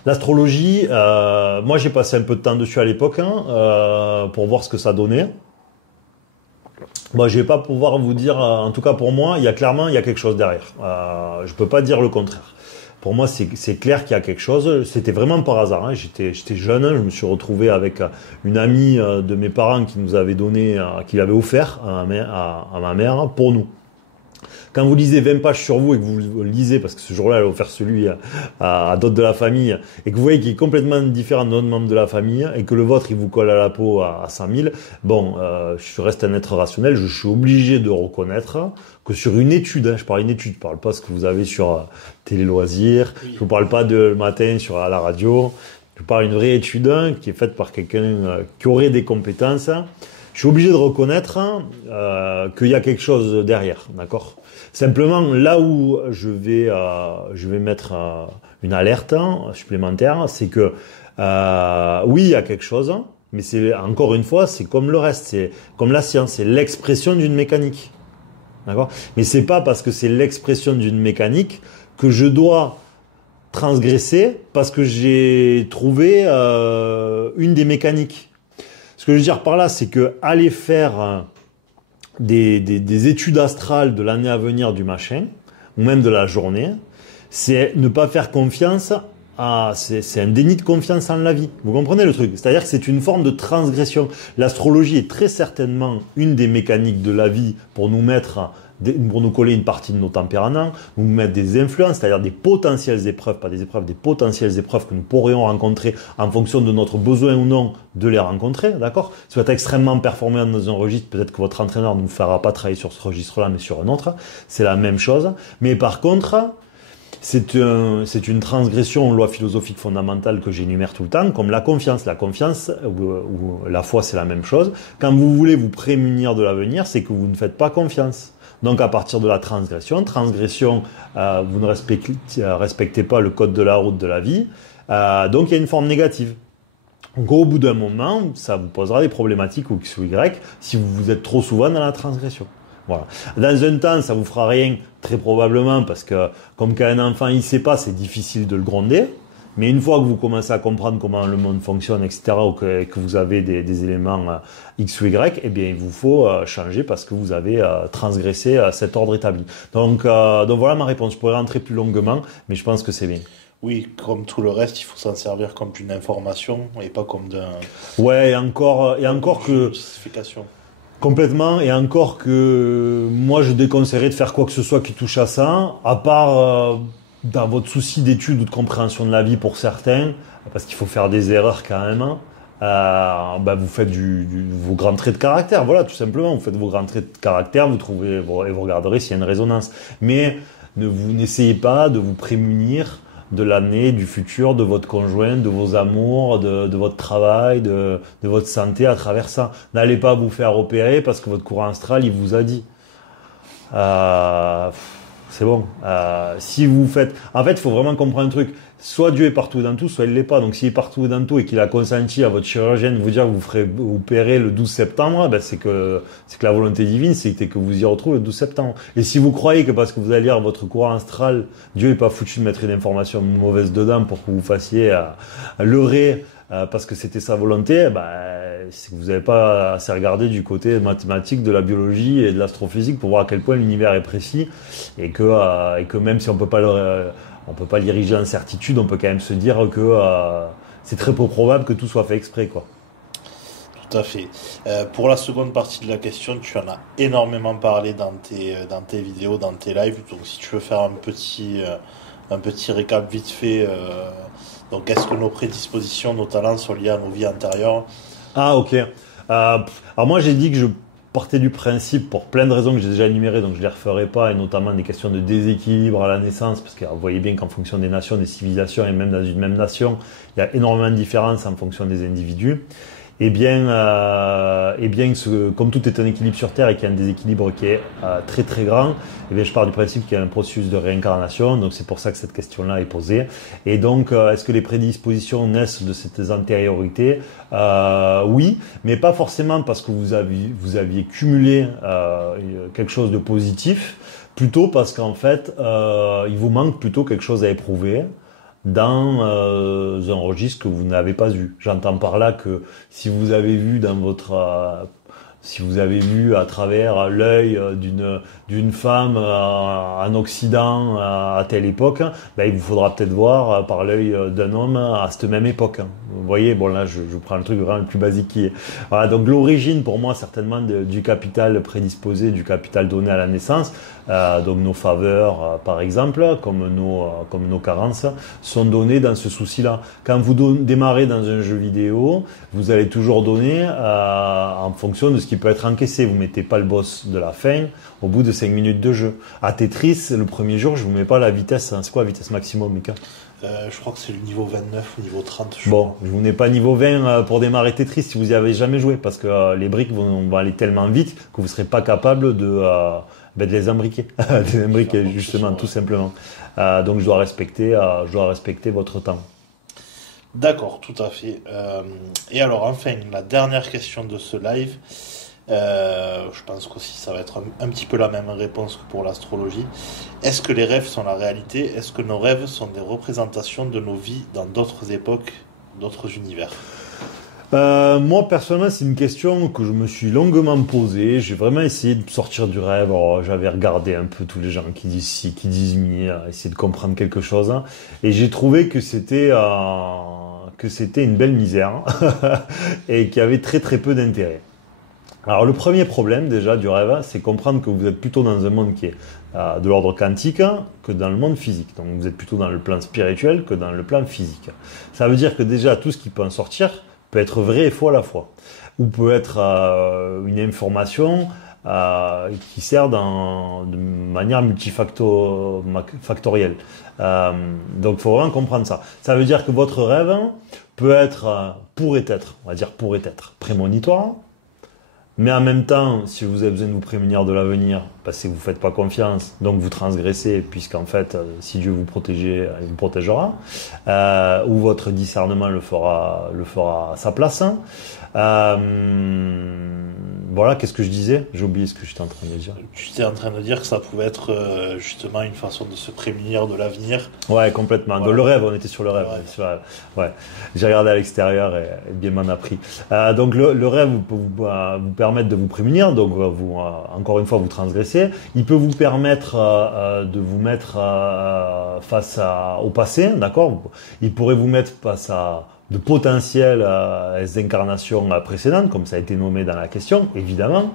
L'astrologie, moi j'ai passé un peu de temps dessus à l'époque pour voir ce que ça donnait. Moi, je vais pas pouvoir vous dire, en tout cas pour moi, il y a quelque chose derrière. Je peux pas dire le contraire. Pour moi, c'est clair qu'il y a quelque chose. C'était vraiment par hasard. Hein. J'étais jeune, je me suis retrouvé avec une amie de mes parents qui nous avait donné, qui l'avait offert à ma mère pour nous. Quand vous lisez 20 pages sur vous et que vous lisez, parce que ce jour-là, elle a offert celui à d'autres de la famille, et que vous voyez qu'il est complètement différent d'un autre membre de la famille, et que le vôtre, il vous colle à la peau à 100 000, bon, je reste un être rationnel, je suis obligé de reconnaître que sur une étude, je parle pas ce que vous avez sur Télé Loisirs, oui. Je vous parle pas de le matin à la radio, je parle d'une vraie étude qui est faite par quelqu'un qui aurait des compétences. Je suis obligé de reconnaître qu'il y a quelque chose derrière, d'accord? Simplement, là où je vais mettre une alerte supplémentaire, c'est que oui, il y a quelque chose, mais c'est encore une fois, c'est comme le reste, c'est comme la science, c'est l'expression d'une mécanique, d'accord? Mais c'est pas parce que c'est l'expression d'une mécanique que je dois transgresser parce que j'ai trouvé une des mécaniques. Ce que je veux dire par là, c'est que aller faire des études astrales de l'année à venir du machin, ou même de la journée, c'est ne pas faire confiance c'est un déni de confiance en la vie. Vous comprenez le truc? C'est-à-dire que c'est une forme de transgression. L'astrologie est très certainement une des mécaniques de la vie pour nous coller une partie de nos tempéraments, nous mettre des influences, c'est-à-dire des potentielles épreuves, pas des épreuves, des potentielles épreuves que nous pourrions rencontrer en fonction de notre besoin ou non de les rencontrer, d'accord? Si vous êtes extrêmement performant dans un registre, peut-être que votre entraîneur ne vous fera pas travailler sur ce registre-là, mais sur un autre, c'est la même chose. Mais par contre, c'est une transgression aux lois philosophiques fondamentales que j'énumère tout le temps, comme la confiance. La confiance ou la foi, c'est la même chose. Quand vous voulez vous prémunir de l'avenir, c'est que vous ne faites pas confiance. Donc à partir de la transgression, vous ne respectez pas le code de la route de la vie, donc il y a une forme négative. Donc au bout d'un moment, ça vous posera des problématiques ou X ou Y si vous êtes trop souvent dans la transgression. Voilà. Dans un temps, ça vous fera rien, très probablement, parce que comme quand un enfant il sait pas, c'est difficile de le gronder. Mais une fois que vous commencez à comprendre comment le monde fonctionne, etc., ou que vous avez des éléments X ou Y, eh bien, il vous faut changer parce que vous avez transgressé cet ordre établi. Donc voilà ma réponse. Je pourrais rentrer plus longuement, mais je pense que c'est bien. Oui, comme tout le reste, il faut s'en servir comme d'une information et pas comme d'un... Ouais, et encore que... Justification. Complètement, et encore que moi je déconseillerais de faire quoi que ce soit qui touche à ça, à part dans votre souci d'étude ou de compréhension de la vie pour certains, parce qu'il faut faire des erreurs quand même, vous faites vos grands traits de caractère, voilà, tout simplement, vous faites vos grands traits de caractère, vous trouvez, et vous regarderez s'il y a une résonance. Mais n'essayez pas de vous prémunir de l'année, du futur, de votre conjoint, de vos amours, de votre travail, de votre santé à travers ça. N'allez pas vous faire opérer parce que votre courant astral, il vous a dit. C'est bon. Si vous faites... En fait, il faut vraiment comprendre un truc. Soit Dieu est partout et dans tout, soit il l'est pas. Donc s'il est partout et dans tout et qu'il a consenti à votre chirurgien de vous dire que vous ferez opérer le 12 septembre, c'est que la volonté divine, c'est que vous y retrouvez le 12 septembre. Et si vous croyez que parce que vous allez lire votre courant astral, Dieu n'est pas foutu de mettre une information mauvaise dedans pour que vous fassiez leurrer parce que c'était sa volonté, c'est que vous n'avez pas assez regardé du côté mathématique de la biologie et de l'astrophysique pour voir à quel point l'univers est précis et que même si on peut pas l'ériger en certitude, on peut quand même se dire que c'est très peu probable que tout soit fait exprès, quoi. Tout à fait. Pour la seconde partie de la question, tu en as énormément parlé dans tes vidéos, dans tes lives. Donc si tu veux faire un petit récap vite fait. Donc est-ce que nos prédispositions, nos talents sont liés à nos vies antérieures? Ah ok. Alors moi j'ai dit que je partais du principe, pour plein de raisons que j'ai déjà énumérées, donc je ne les referai pas, et notamment des questions de déséquilibre à la naissance, parce que vous voyez bien qu'en fonction des nations, des civilisations, et même dans une même nation, il y a énormément de différences en fonction des individus. Comme tout est un équilibre sur Terre et qu'il y a un déséquilibre qui est très très grand, je pars du principe qu'il y a un processus de réincarnation, donc c'est pour ça que cette question-là est posée. Et donc, est-ce que les prédispositions naissent de ces antériorités? Oui, mais pas forcément parce que vous aviez cumulé quelque chose de positif, plutôt parce qu'en fait, il vous manque plutôt quelque chose à éprouver dans un registre que vous n'avez pas eu. J'entends par là que si vous avez vu à travers l'œil d'une femme en Occident à telle époque, il vous faudra peut-être voir par l'œil d'un homme à cette même époque. Vous voyez, bon là je prends le truc vraiment le plus basique qui est. Voilà, donc l'origine pour moi certainement du capital prédisposé, du capital donné à la naissance, donc nos faveurs par exemple, comme nos carences, sont données dans ce souci-là. Quand vous démarrez dans un jeu vidéo, vous allez toujours donner en fonction de ce qui peut être encaissé. Vous mettez pas le boss de la fin au bout de 5 minutes de jeu. À Tetris, le premier jour, je vous mets pas la vitesse. C'est quoi la vitesse maximum, Mika? Je crois que c'est le niveau 29 ou niveau 30. Bon, vous n'êtes pas niveau 20 pour démarrer Tetris si vous n'y avez jamais joué, parce que les briques vont aller tellement vite que vous ne serez pas capable de les imbriquer. De les imbriquer, justement, tout simplement. Donc je dois respecter votre temps. D'accord, tout à fait. Et alors, enfin, la dernière question de ce live, je pense qu'aussi ça va être un petit peu la même réponse que pour l'astrologie. Est-ce que les rêves sont la réalité? Est-ce que nos rêves sont des représentations de nos vies dans d'autres époques, d'autres univers? Moi, personnellement, c'est une question que je me suis longuement posée. J'ai vraiment essayé de sortir du rêve. Alors, j'avais regardé un peu tous les gens qui disent ci, qui disent mi, essayer de comprendre quelque chose. Et j'ai trouvé que c'était une belle misère et qu'il y avait très très peu d'intérêt. Alors, le premier problème déjà du rêve, c'est comprendre que vous êtes plutôt dans un monde qui est de l'ordre quantique que dans le monde physique. Donc, vous êtes plutôt dans le plan spirituel que dans le plan physique. Ça veut dire que déjà, tout ce qui peut en sortir peut être vrai et faux à la fois, ou peut être une information qui sert de manière multifactorielle. Donc il faut vraiment comprendre ça. Ça veut dire que votre rêve pourrait être prémonitoire, mais en même temps, si vous avez besoin de vous prémunir de l'avenir, c'est que vous ne faites pas confiance, donc vous transgressez, puisqu'en fait, si Dieu vous protège, il vous protégera, ou votre discernement le fera à sa place. Voilà, qu'est-ce que je disais? J'ai oublié ce que j'étais en train de dire. Tu étais en train de dire que ça pouvait être justement une façon de se prémunir de l'avenir. Ouais, complètement. Voilà. Le rêve, on était sur le rêve. Ouais. Sur le rêve. Ouais. J'ai regardé à l'extérieur et bien m'en a pris. Donc le rêve peut vous permettre de vous prémunir, donc encore une fois vous transgressez. Il peut vous permettre de vous mettre face au passé, d'accord? Il pourrait vous mettre face à de potentielles incarnations précédentes, comme ça a été nommé dans la question, évidemment.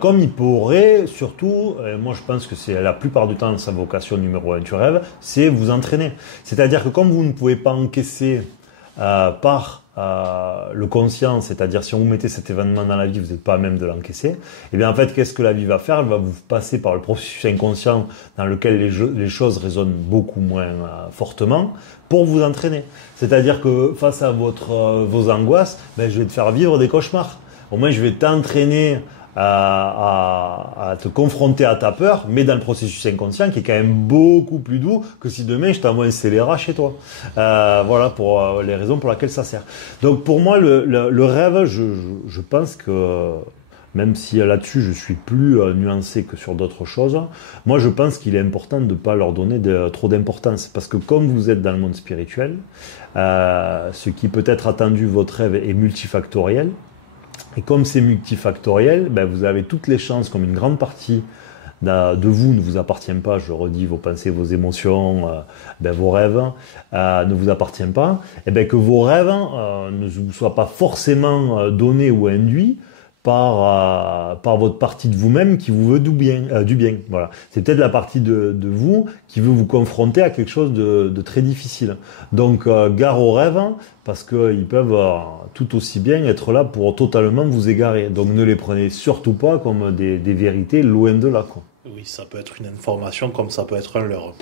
Comme il pourrait, surtout, moi je pense que c'est la plupart du temps sa vocation numéro 1 du rêve, c'est vous entraîner. C'est-à-dire que comme vous ne pouvez pas encaisser par le conscient, c'est-à-dire si on vous mettez cet événement dans la vie, vous n'êtes pas à même de l'encaisser, et bien en fait, qu'est-ce que la vie va faire? Elle va vous passer par le processus inconscient dans lequel les choses résonnent beaucoup moins fortement pour vous entraîner. C'est-à-dire que face à vos angoisses, je vais te faire vivre des cauchemars. Au moins, je vais t'entraîner à te confronter à ta peur, mais dans le processus inconscient qui est quand même beaucoup plus doux que si demain je t'envoie un scélérat chez toi. Voilà pour les raisons pour lesquelles ça sert. Donc pour moi, le rêve, je pense que même si là-dessus je suis plus nuancé que sur d'autres choses, moi je pense qu'il est important de ne pas leur donner trop d'importance. Parce que comme vous êtes dans le monde spirituel, ce qui peut être attendu, votre rêve est multifactoriel. Et comme c'est multifactoriel, vous avez toutes les chances, comme une grande partie de vous ne vous appartient pas, je le redis, vos pensées, vos émotions, vos rêves ne vous appartiennent pas, et que vos rêves ne vous soient pas forcément donnés ou induits par votre partie de vous-même qui vous veut du bien. Voilà. C'est peut-être la partie de vous qui veut vous confronter à quelque chose de très difficile. Donc, gare aux rêves, parce qu'ils peuvent tout aussi bien être là pour totalement vous égarer. Donc, ne les prenez surtout pas comme des vérités, loin de là, quoi. Oui, ça peut être une information comme ça peut être un leurre.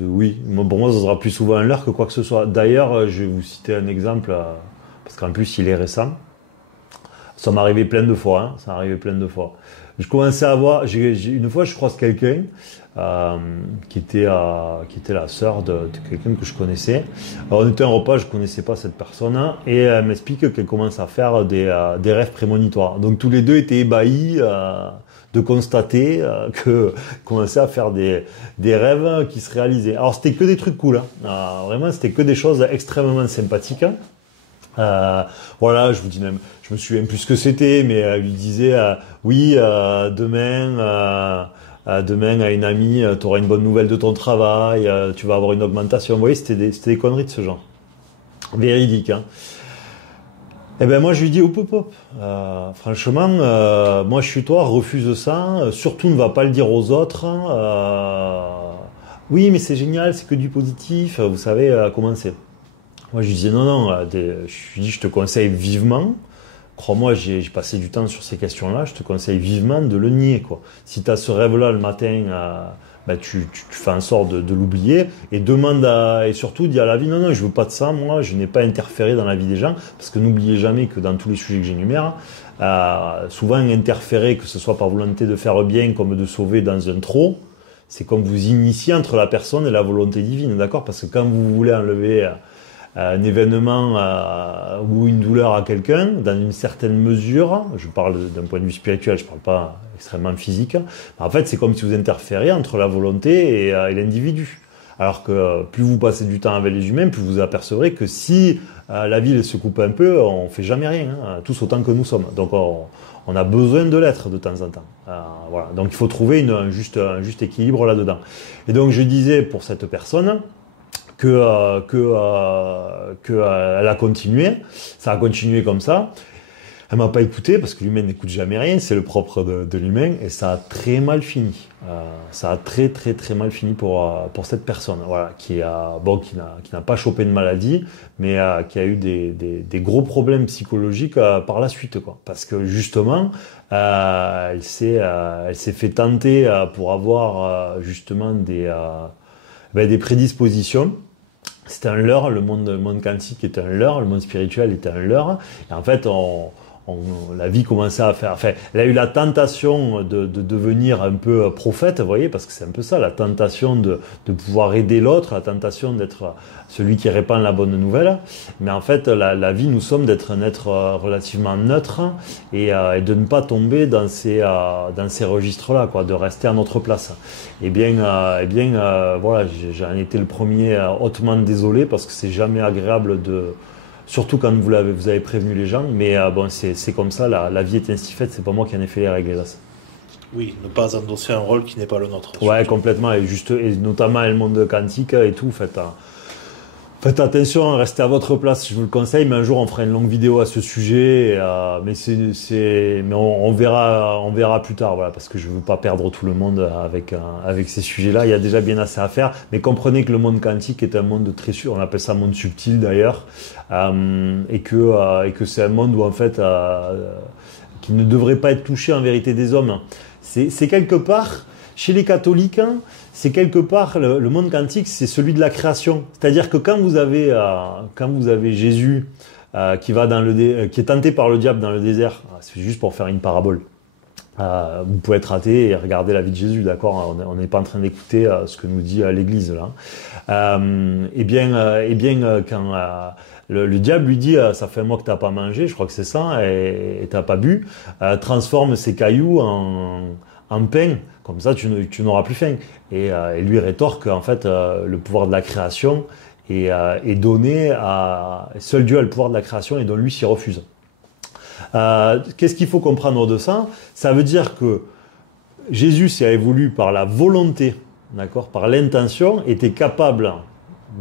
Oui, pour moi, ça sera plus souvent un leurre que quoi que ce soit. D'ailleurs, je vais vous citer un exemple, parce qu'en plus, il est récent. Ça m'est arrivé plein de fois, Je commençais à voir, une fois je croise quelqu'un qui était la sœur de quelqu'un que je connaissais. Alors, on était à un repas, je connaissais pas cette personne, et elle m'explique qu'elle commence à faire des rêves prémonitoires. Donc tous les deux étaient ébahis de constater que commençait à faire des rêves qui se réalisaient. Alors c'était que des trucs cool, vraiment c'était que des choses extrêmement sympathiques. Voilà, je vous dis même, je me souviens plus ce que c'était, mais elle lui disait oui, demain à une amie, tu auras une bonne nouvelle de ton travail, tu vas avoir une augmentation. Vous voyez, c'était des conneries de ce genre, véridiques. Et moi je lui dis hop. Franchement, moi je suis toi, refuse ça. Surtout ne va pas le dire aux autres. Oui, mais c'est génial, c'est que du positif. Vous savez comment c'est. Moi, je lui disais non, je lui dis, je te conseille vivement, crois-moi, j'ai passé du temps sur ces questions-là, je te conseille vivement de le nier, quoi. Si tu as ce rêve-là le matin tu fais en sorte de l'oublier et et surtout dis à la vie, non, je veux pas de ça, moi, je n'ai pas interféré dans la vie des gens, parce que n'oubliez jamais que dans tous les sujets que j'énumère, souvent interférer, que ce soit par volonté de faire bien comme de sauver dans un trop, c'est comme vous initiez entre la personne et la volonté divine, d'accord? Parce que quand vous voulez enlever un événement ou une douleur à quelqu'un, dans une certaine mesure, je parle d'un point de vue spirituel, je parle pas extrêmement physique, en fait c'est comme si vous interfériez entre la volonté et l'individu. Alors que plus vous passez du temps avec les humains, plus vous apercevrez que si la vie se coupe un peu, on fait jamais rien, tous autant que nous sommes. Donc on a besoin de l'être de temps en temps. Voilà. Donc il faut trouver un juste équilibre là-dedans. Et donc je disais pour cette personne que elle a continué, ça a continué comme ça. Elle m'a pas écouté parce que l'humain n'écoute jamais rien, c'est le propre de l'humain, et ça a très mal fini. Ça a très mal fini pour cette personne, voilà, qui n'a pas chopé de maladie, mais qui a eu des gros problèmes psychologiques par la suite, quoi. Parce que justement, elle s'est fait tenter pour avoir justement des prédispositions. C'était un leurre, le monde quantique était un leurre, le monde spirituel était un leurre. Et en fait, la vie commençait à faire... Enfin, elle a eu la tentation de devenir un peu prophète, vous voyez, parce que c'est un peu ça, la tentation de pouvoir aider l'autre, la tentation d'être celui qui répand la bonne nouvelle. Mais en fait, la vie, nous sommes d'être un être relativement neutre et de ne pas tomber dans ces registres-là, quoi, de rester à notre place. Voilà, j'en étais le premier hautement désolé parce que c'est jamais agréable surtout quand vous avez prévenu les gens, mais c'est comme ça, la vie est ainsi faite, c'est pas moi qui en ai fait les règles, hélas. Oui, ne pas endosser un rôle qui n'est pas le nôtre. Ouais, complètement, et notamment le monde quantique et tout, faites attention, restez à votre place, je vous le conseille, mais un jour on fera une longue vidéo à ce sujet, mais on verra plus tard, voilà, parce que je veux pas perdre tout le monde avec ces sujets-là, il y a déjà bien assez à faire, mais comprenez que le monde quantique est un monde très sûr, on appelle ça monde subtil d'ailleurs, et que c'est un monde où en fait, qui ne devrait pas être touché en vérité des hommes. C'est quelque part, chez les catholiques, c'est quelque part le monde quantique, c'est celui de la création. C'est-à-dire que quand vous avez Jésus qui est tenté par le diable dans le désert, c'est juste pour faire une parabole. Vous pouvez être athée et regarder la vie de Jésus, d'accord? On n'est pas en train d'écouter ce que nous dit l'Église là. Quand le diable lui dit ça fait un mois que t'as pas mangé, je crois que c'est ça, et t'as pas bu, transforme ces cailloux en pain, comme ça tu n'auras plus faim. Et lui rétorque en fait le pouvoir de la création est donné à seul Dieu a le pouvoir de la création et donc lui s'y refuse. Qu'est-ce qu'il faut comprendre de ça? Ça veut dire que Jésus s'est évolué par la volonté, d'accord, par l'intention, était capable,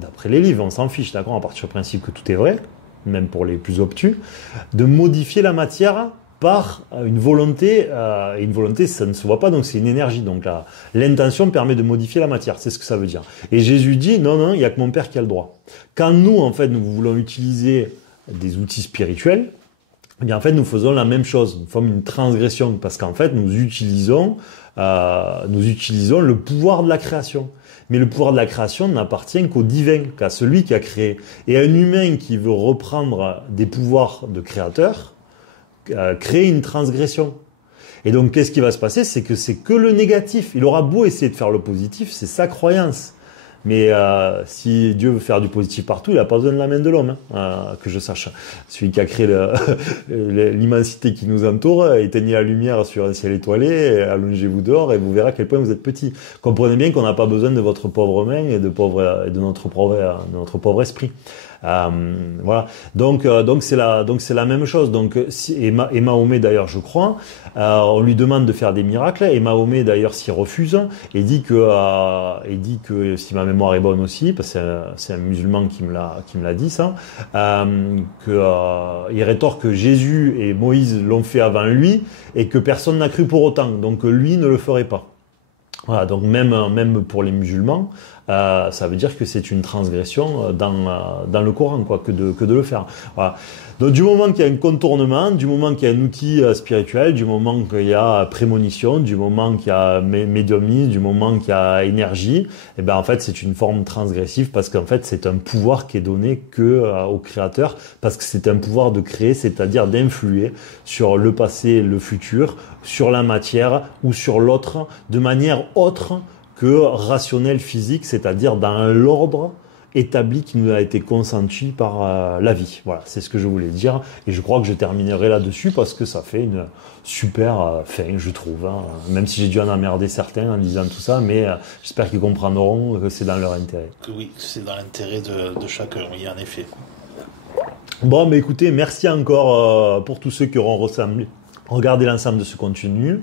d'après les livres, on s'en fiche, d'accord, on part sur le principe que tout est vrai, même pour les plus obtus, de modifier la matière par une volonté, et une volonté ça ne se voit pas, donc c'est une énergie, donc l'intention permet de modifier la matière, c'est ce que ça veut dire. Et Jésus dit, non, il n'y a que mon Père qui a le droit. Quand nous, en fait, nous voulons utiliser des outils spirituels, eh bien, en fait, nous faisons la même chose, nous faisons une transgression, parce qu'en fait, nous utilisons le pouvoir de la création. Mais le pouvoir de la création n'appartient qu'au divin, qu'à celui qui a créé. Et un humain qui veut reprendre des pouvoirs de créateur, créer une transgression. Et donc, qu'est-ce qui va se passer? C'est que le négatif. Il aura beau essayer de faire le positif, c'est sa croyance. Mais si Dieu veut faire du positif partout, il n'a pas besoin de la main de l'homme, que je sache. Celui qui a créé l'immensité qui nous entoure, éteignez la lumière sur un ciel étoilé, allongez-vous dehors et vous verrez à quel point vous êtes petit. Comprenez bien qu'on n'a pas besoin de votre pauvre main et de notre pauvre esprit. Voilà. Donc c'est la même chose. Donc et Mahomet d'ailleurs, je crois, on lui demande de faire des miracles et Mahomet d'ailleurs s'y refuse et dit que si ma mémoire est bonne aussi, parce que c'est un musulman qui me l'a dit ça, il rétorque que Jésus et Moïse l'ont fait avant lui et que personne n'a cru pour autant. Donc lui ne le ferait pas. Voilà, donc même pour les musulmans, ça veut dire que c'est une transgression dans le Coran, quoi, que de le faire. Voilà. Donc du moment qu'il y a un contournement, du moment qu'il y a un outil spirituel, du moment qu'il y a prémonition, du moment qu'il y a médiumnisme, du moment qu'il y a énergie, et ben en fait c'est une forme transgressive parce qu'en fait c'est un pouvoir qui est donné au créateur, parce que c'est un pouvoir de créer, c'est-à-dire d'influer sur le passé, le futur, sur la matière ou sur l'autre de manière autre que rationnelle physique, c'est-à-dire dans l'ordre établi qui nous a été consenti par la vie. Voilà, c'est ce que je voulais dire. Et je crois que je terminerai là-dessus parce que ça fait une super fin, je trouve. Hein. Même si j'ai dû en emmerder certains en disant tout ça, mais j'espère qu'ils comprendront que c'est dans leur intérêt. Oui, c'est dans l'intérêt de chacun, oui, en effet. Bon, mais écoutez, merci encore pour tous ceux qui auront regardé l'ensemble de ce contenu.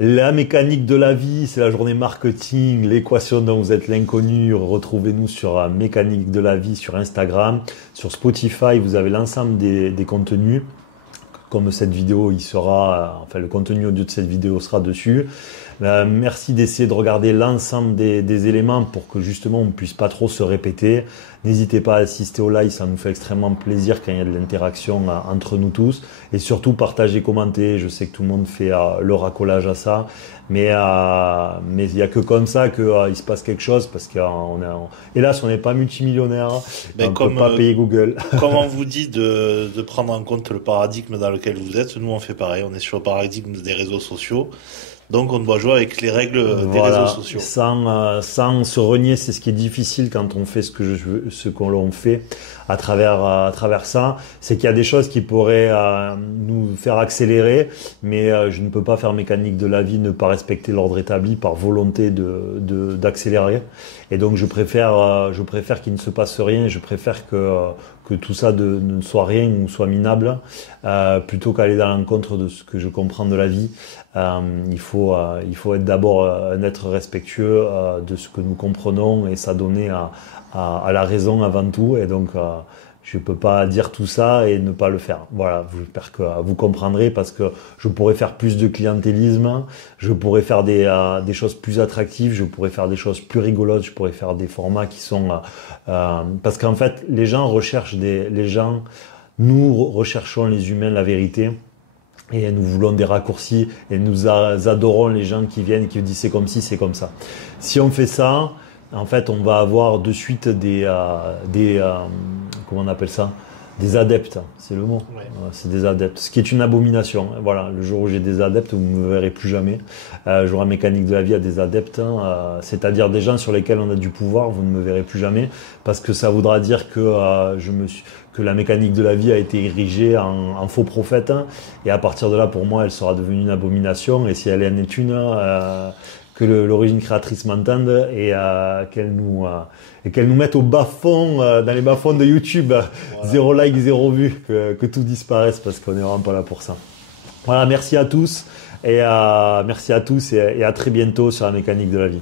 La mécanique de la vie, c'est la journée marketing, l'équation dont vous êtes l'inconnu. Retrouvez-nous sur Mécanique de la vie sur Instagram, sur Spotify. Vous avez l'ensemble des contenus. Comme cette vidéo, le contenu audio de cette vidéo sera dessus. Merci d'essayer de regarder l'ensemble des éléments pour que justement on ne puisse pas trop se répéter. N'hésitez pas à assister au live, ça nous fait extrêmement plaisir quand il y a de l'interaction entre nous tous. Et surtout, partagez, commentez. Je sais que tout le monde fait le racolage à ça. Mais il n'y a que comme ça qu'il se passe quelque chose parce hélas, on n'est pas multimillionnaire. On ne peut pas payer Google. Comme on vous dit de prendre en compte le paradigme dans lequel vous êtes, nous on fait pareil. On est sur le paradigme des réseaux sociaux. Donc on doit jouer avec les règles des réseaux sociaux. Sans se renier, c'est ce qui est difficile quand on fait ce que l'on fait à travers ça. C'est qu'il y a des choses qui pourraient nous faire accélérer, mais je ne peux pas faire mécanique de la vie, ne pas respecter l'ordre établi par volonté d'accélérer. Et donc je préfère qu'il ne se passe rien. Je préfère que tout ça ne soit rien ou soit minable, plutôt qu'aller dans l'encontre de ce que je comprends de la vie. Il faut être d'abord un être respectueux de ce que nous comprenons et s'adonner à la raison avant tout. Et donc, je peux pas dire tout ça et ne pas le faire. Voilà, j'espère que vous comprendrez parce que je pourrais faire plus de clientélisme, je pourrais faire des choses plus attractives, je pourrais faire des choses plus rigolotes, je pourrais faire des formats qui sont... parce qu'en fait, nous recherchons les humains la vérité. Et nous voulons des raccourcis et nous adorons les gens qui viennent et qui disent c'est comme ci, c'est comme ça. Si on fait ça, en fait, on va avoir de suite comment on appelle ça? Des adeptes, c'est le mot. Ouais. C'est des adeptes, ce qui est une abomination. Voilà, le jour où j'ai des adeptes, vous ne me verrez plus jamais. J'aurai mécanique de la vie à des adeptes, c'est-à-dire des gens sur lesquels on a du pouvoir, vous ne me verrez plus jamais, parce que ça voudra dire que que la mécanique de la vie a été érigée en faux prophète, et à partir de là, pour moi, elle sera devenue une abomination. Et si elle en est une, que l'origine créatrice m'entende et qu'elle nous mette au bas-fond, dans les bas-fonds de YouTube, voilà. 0 like, 0 vue, que tout disparaisse parce qu'on est vraiment pas là pour ça. Voilà, merci à tous et à très bientôt sur la mécanique de la vie.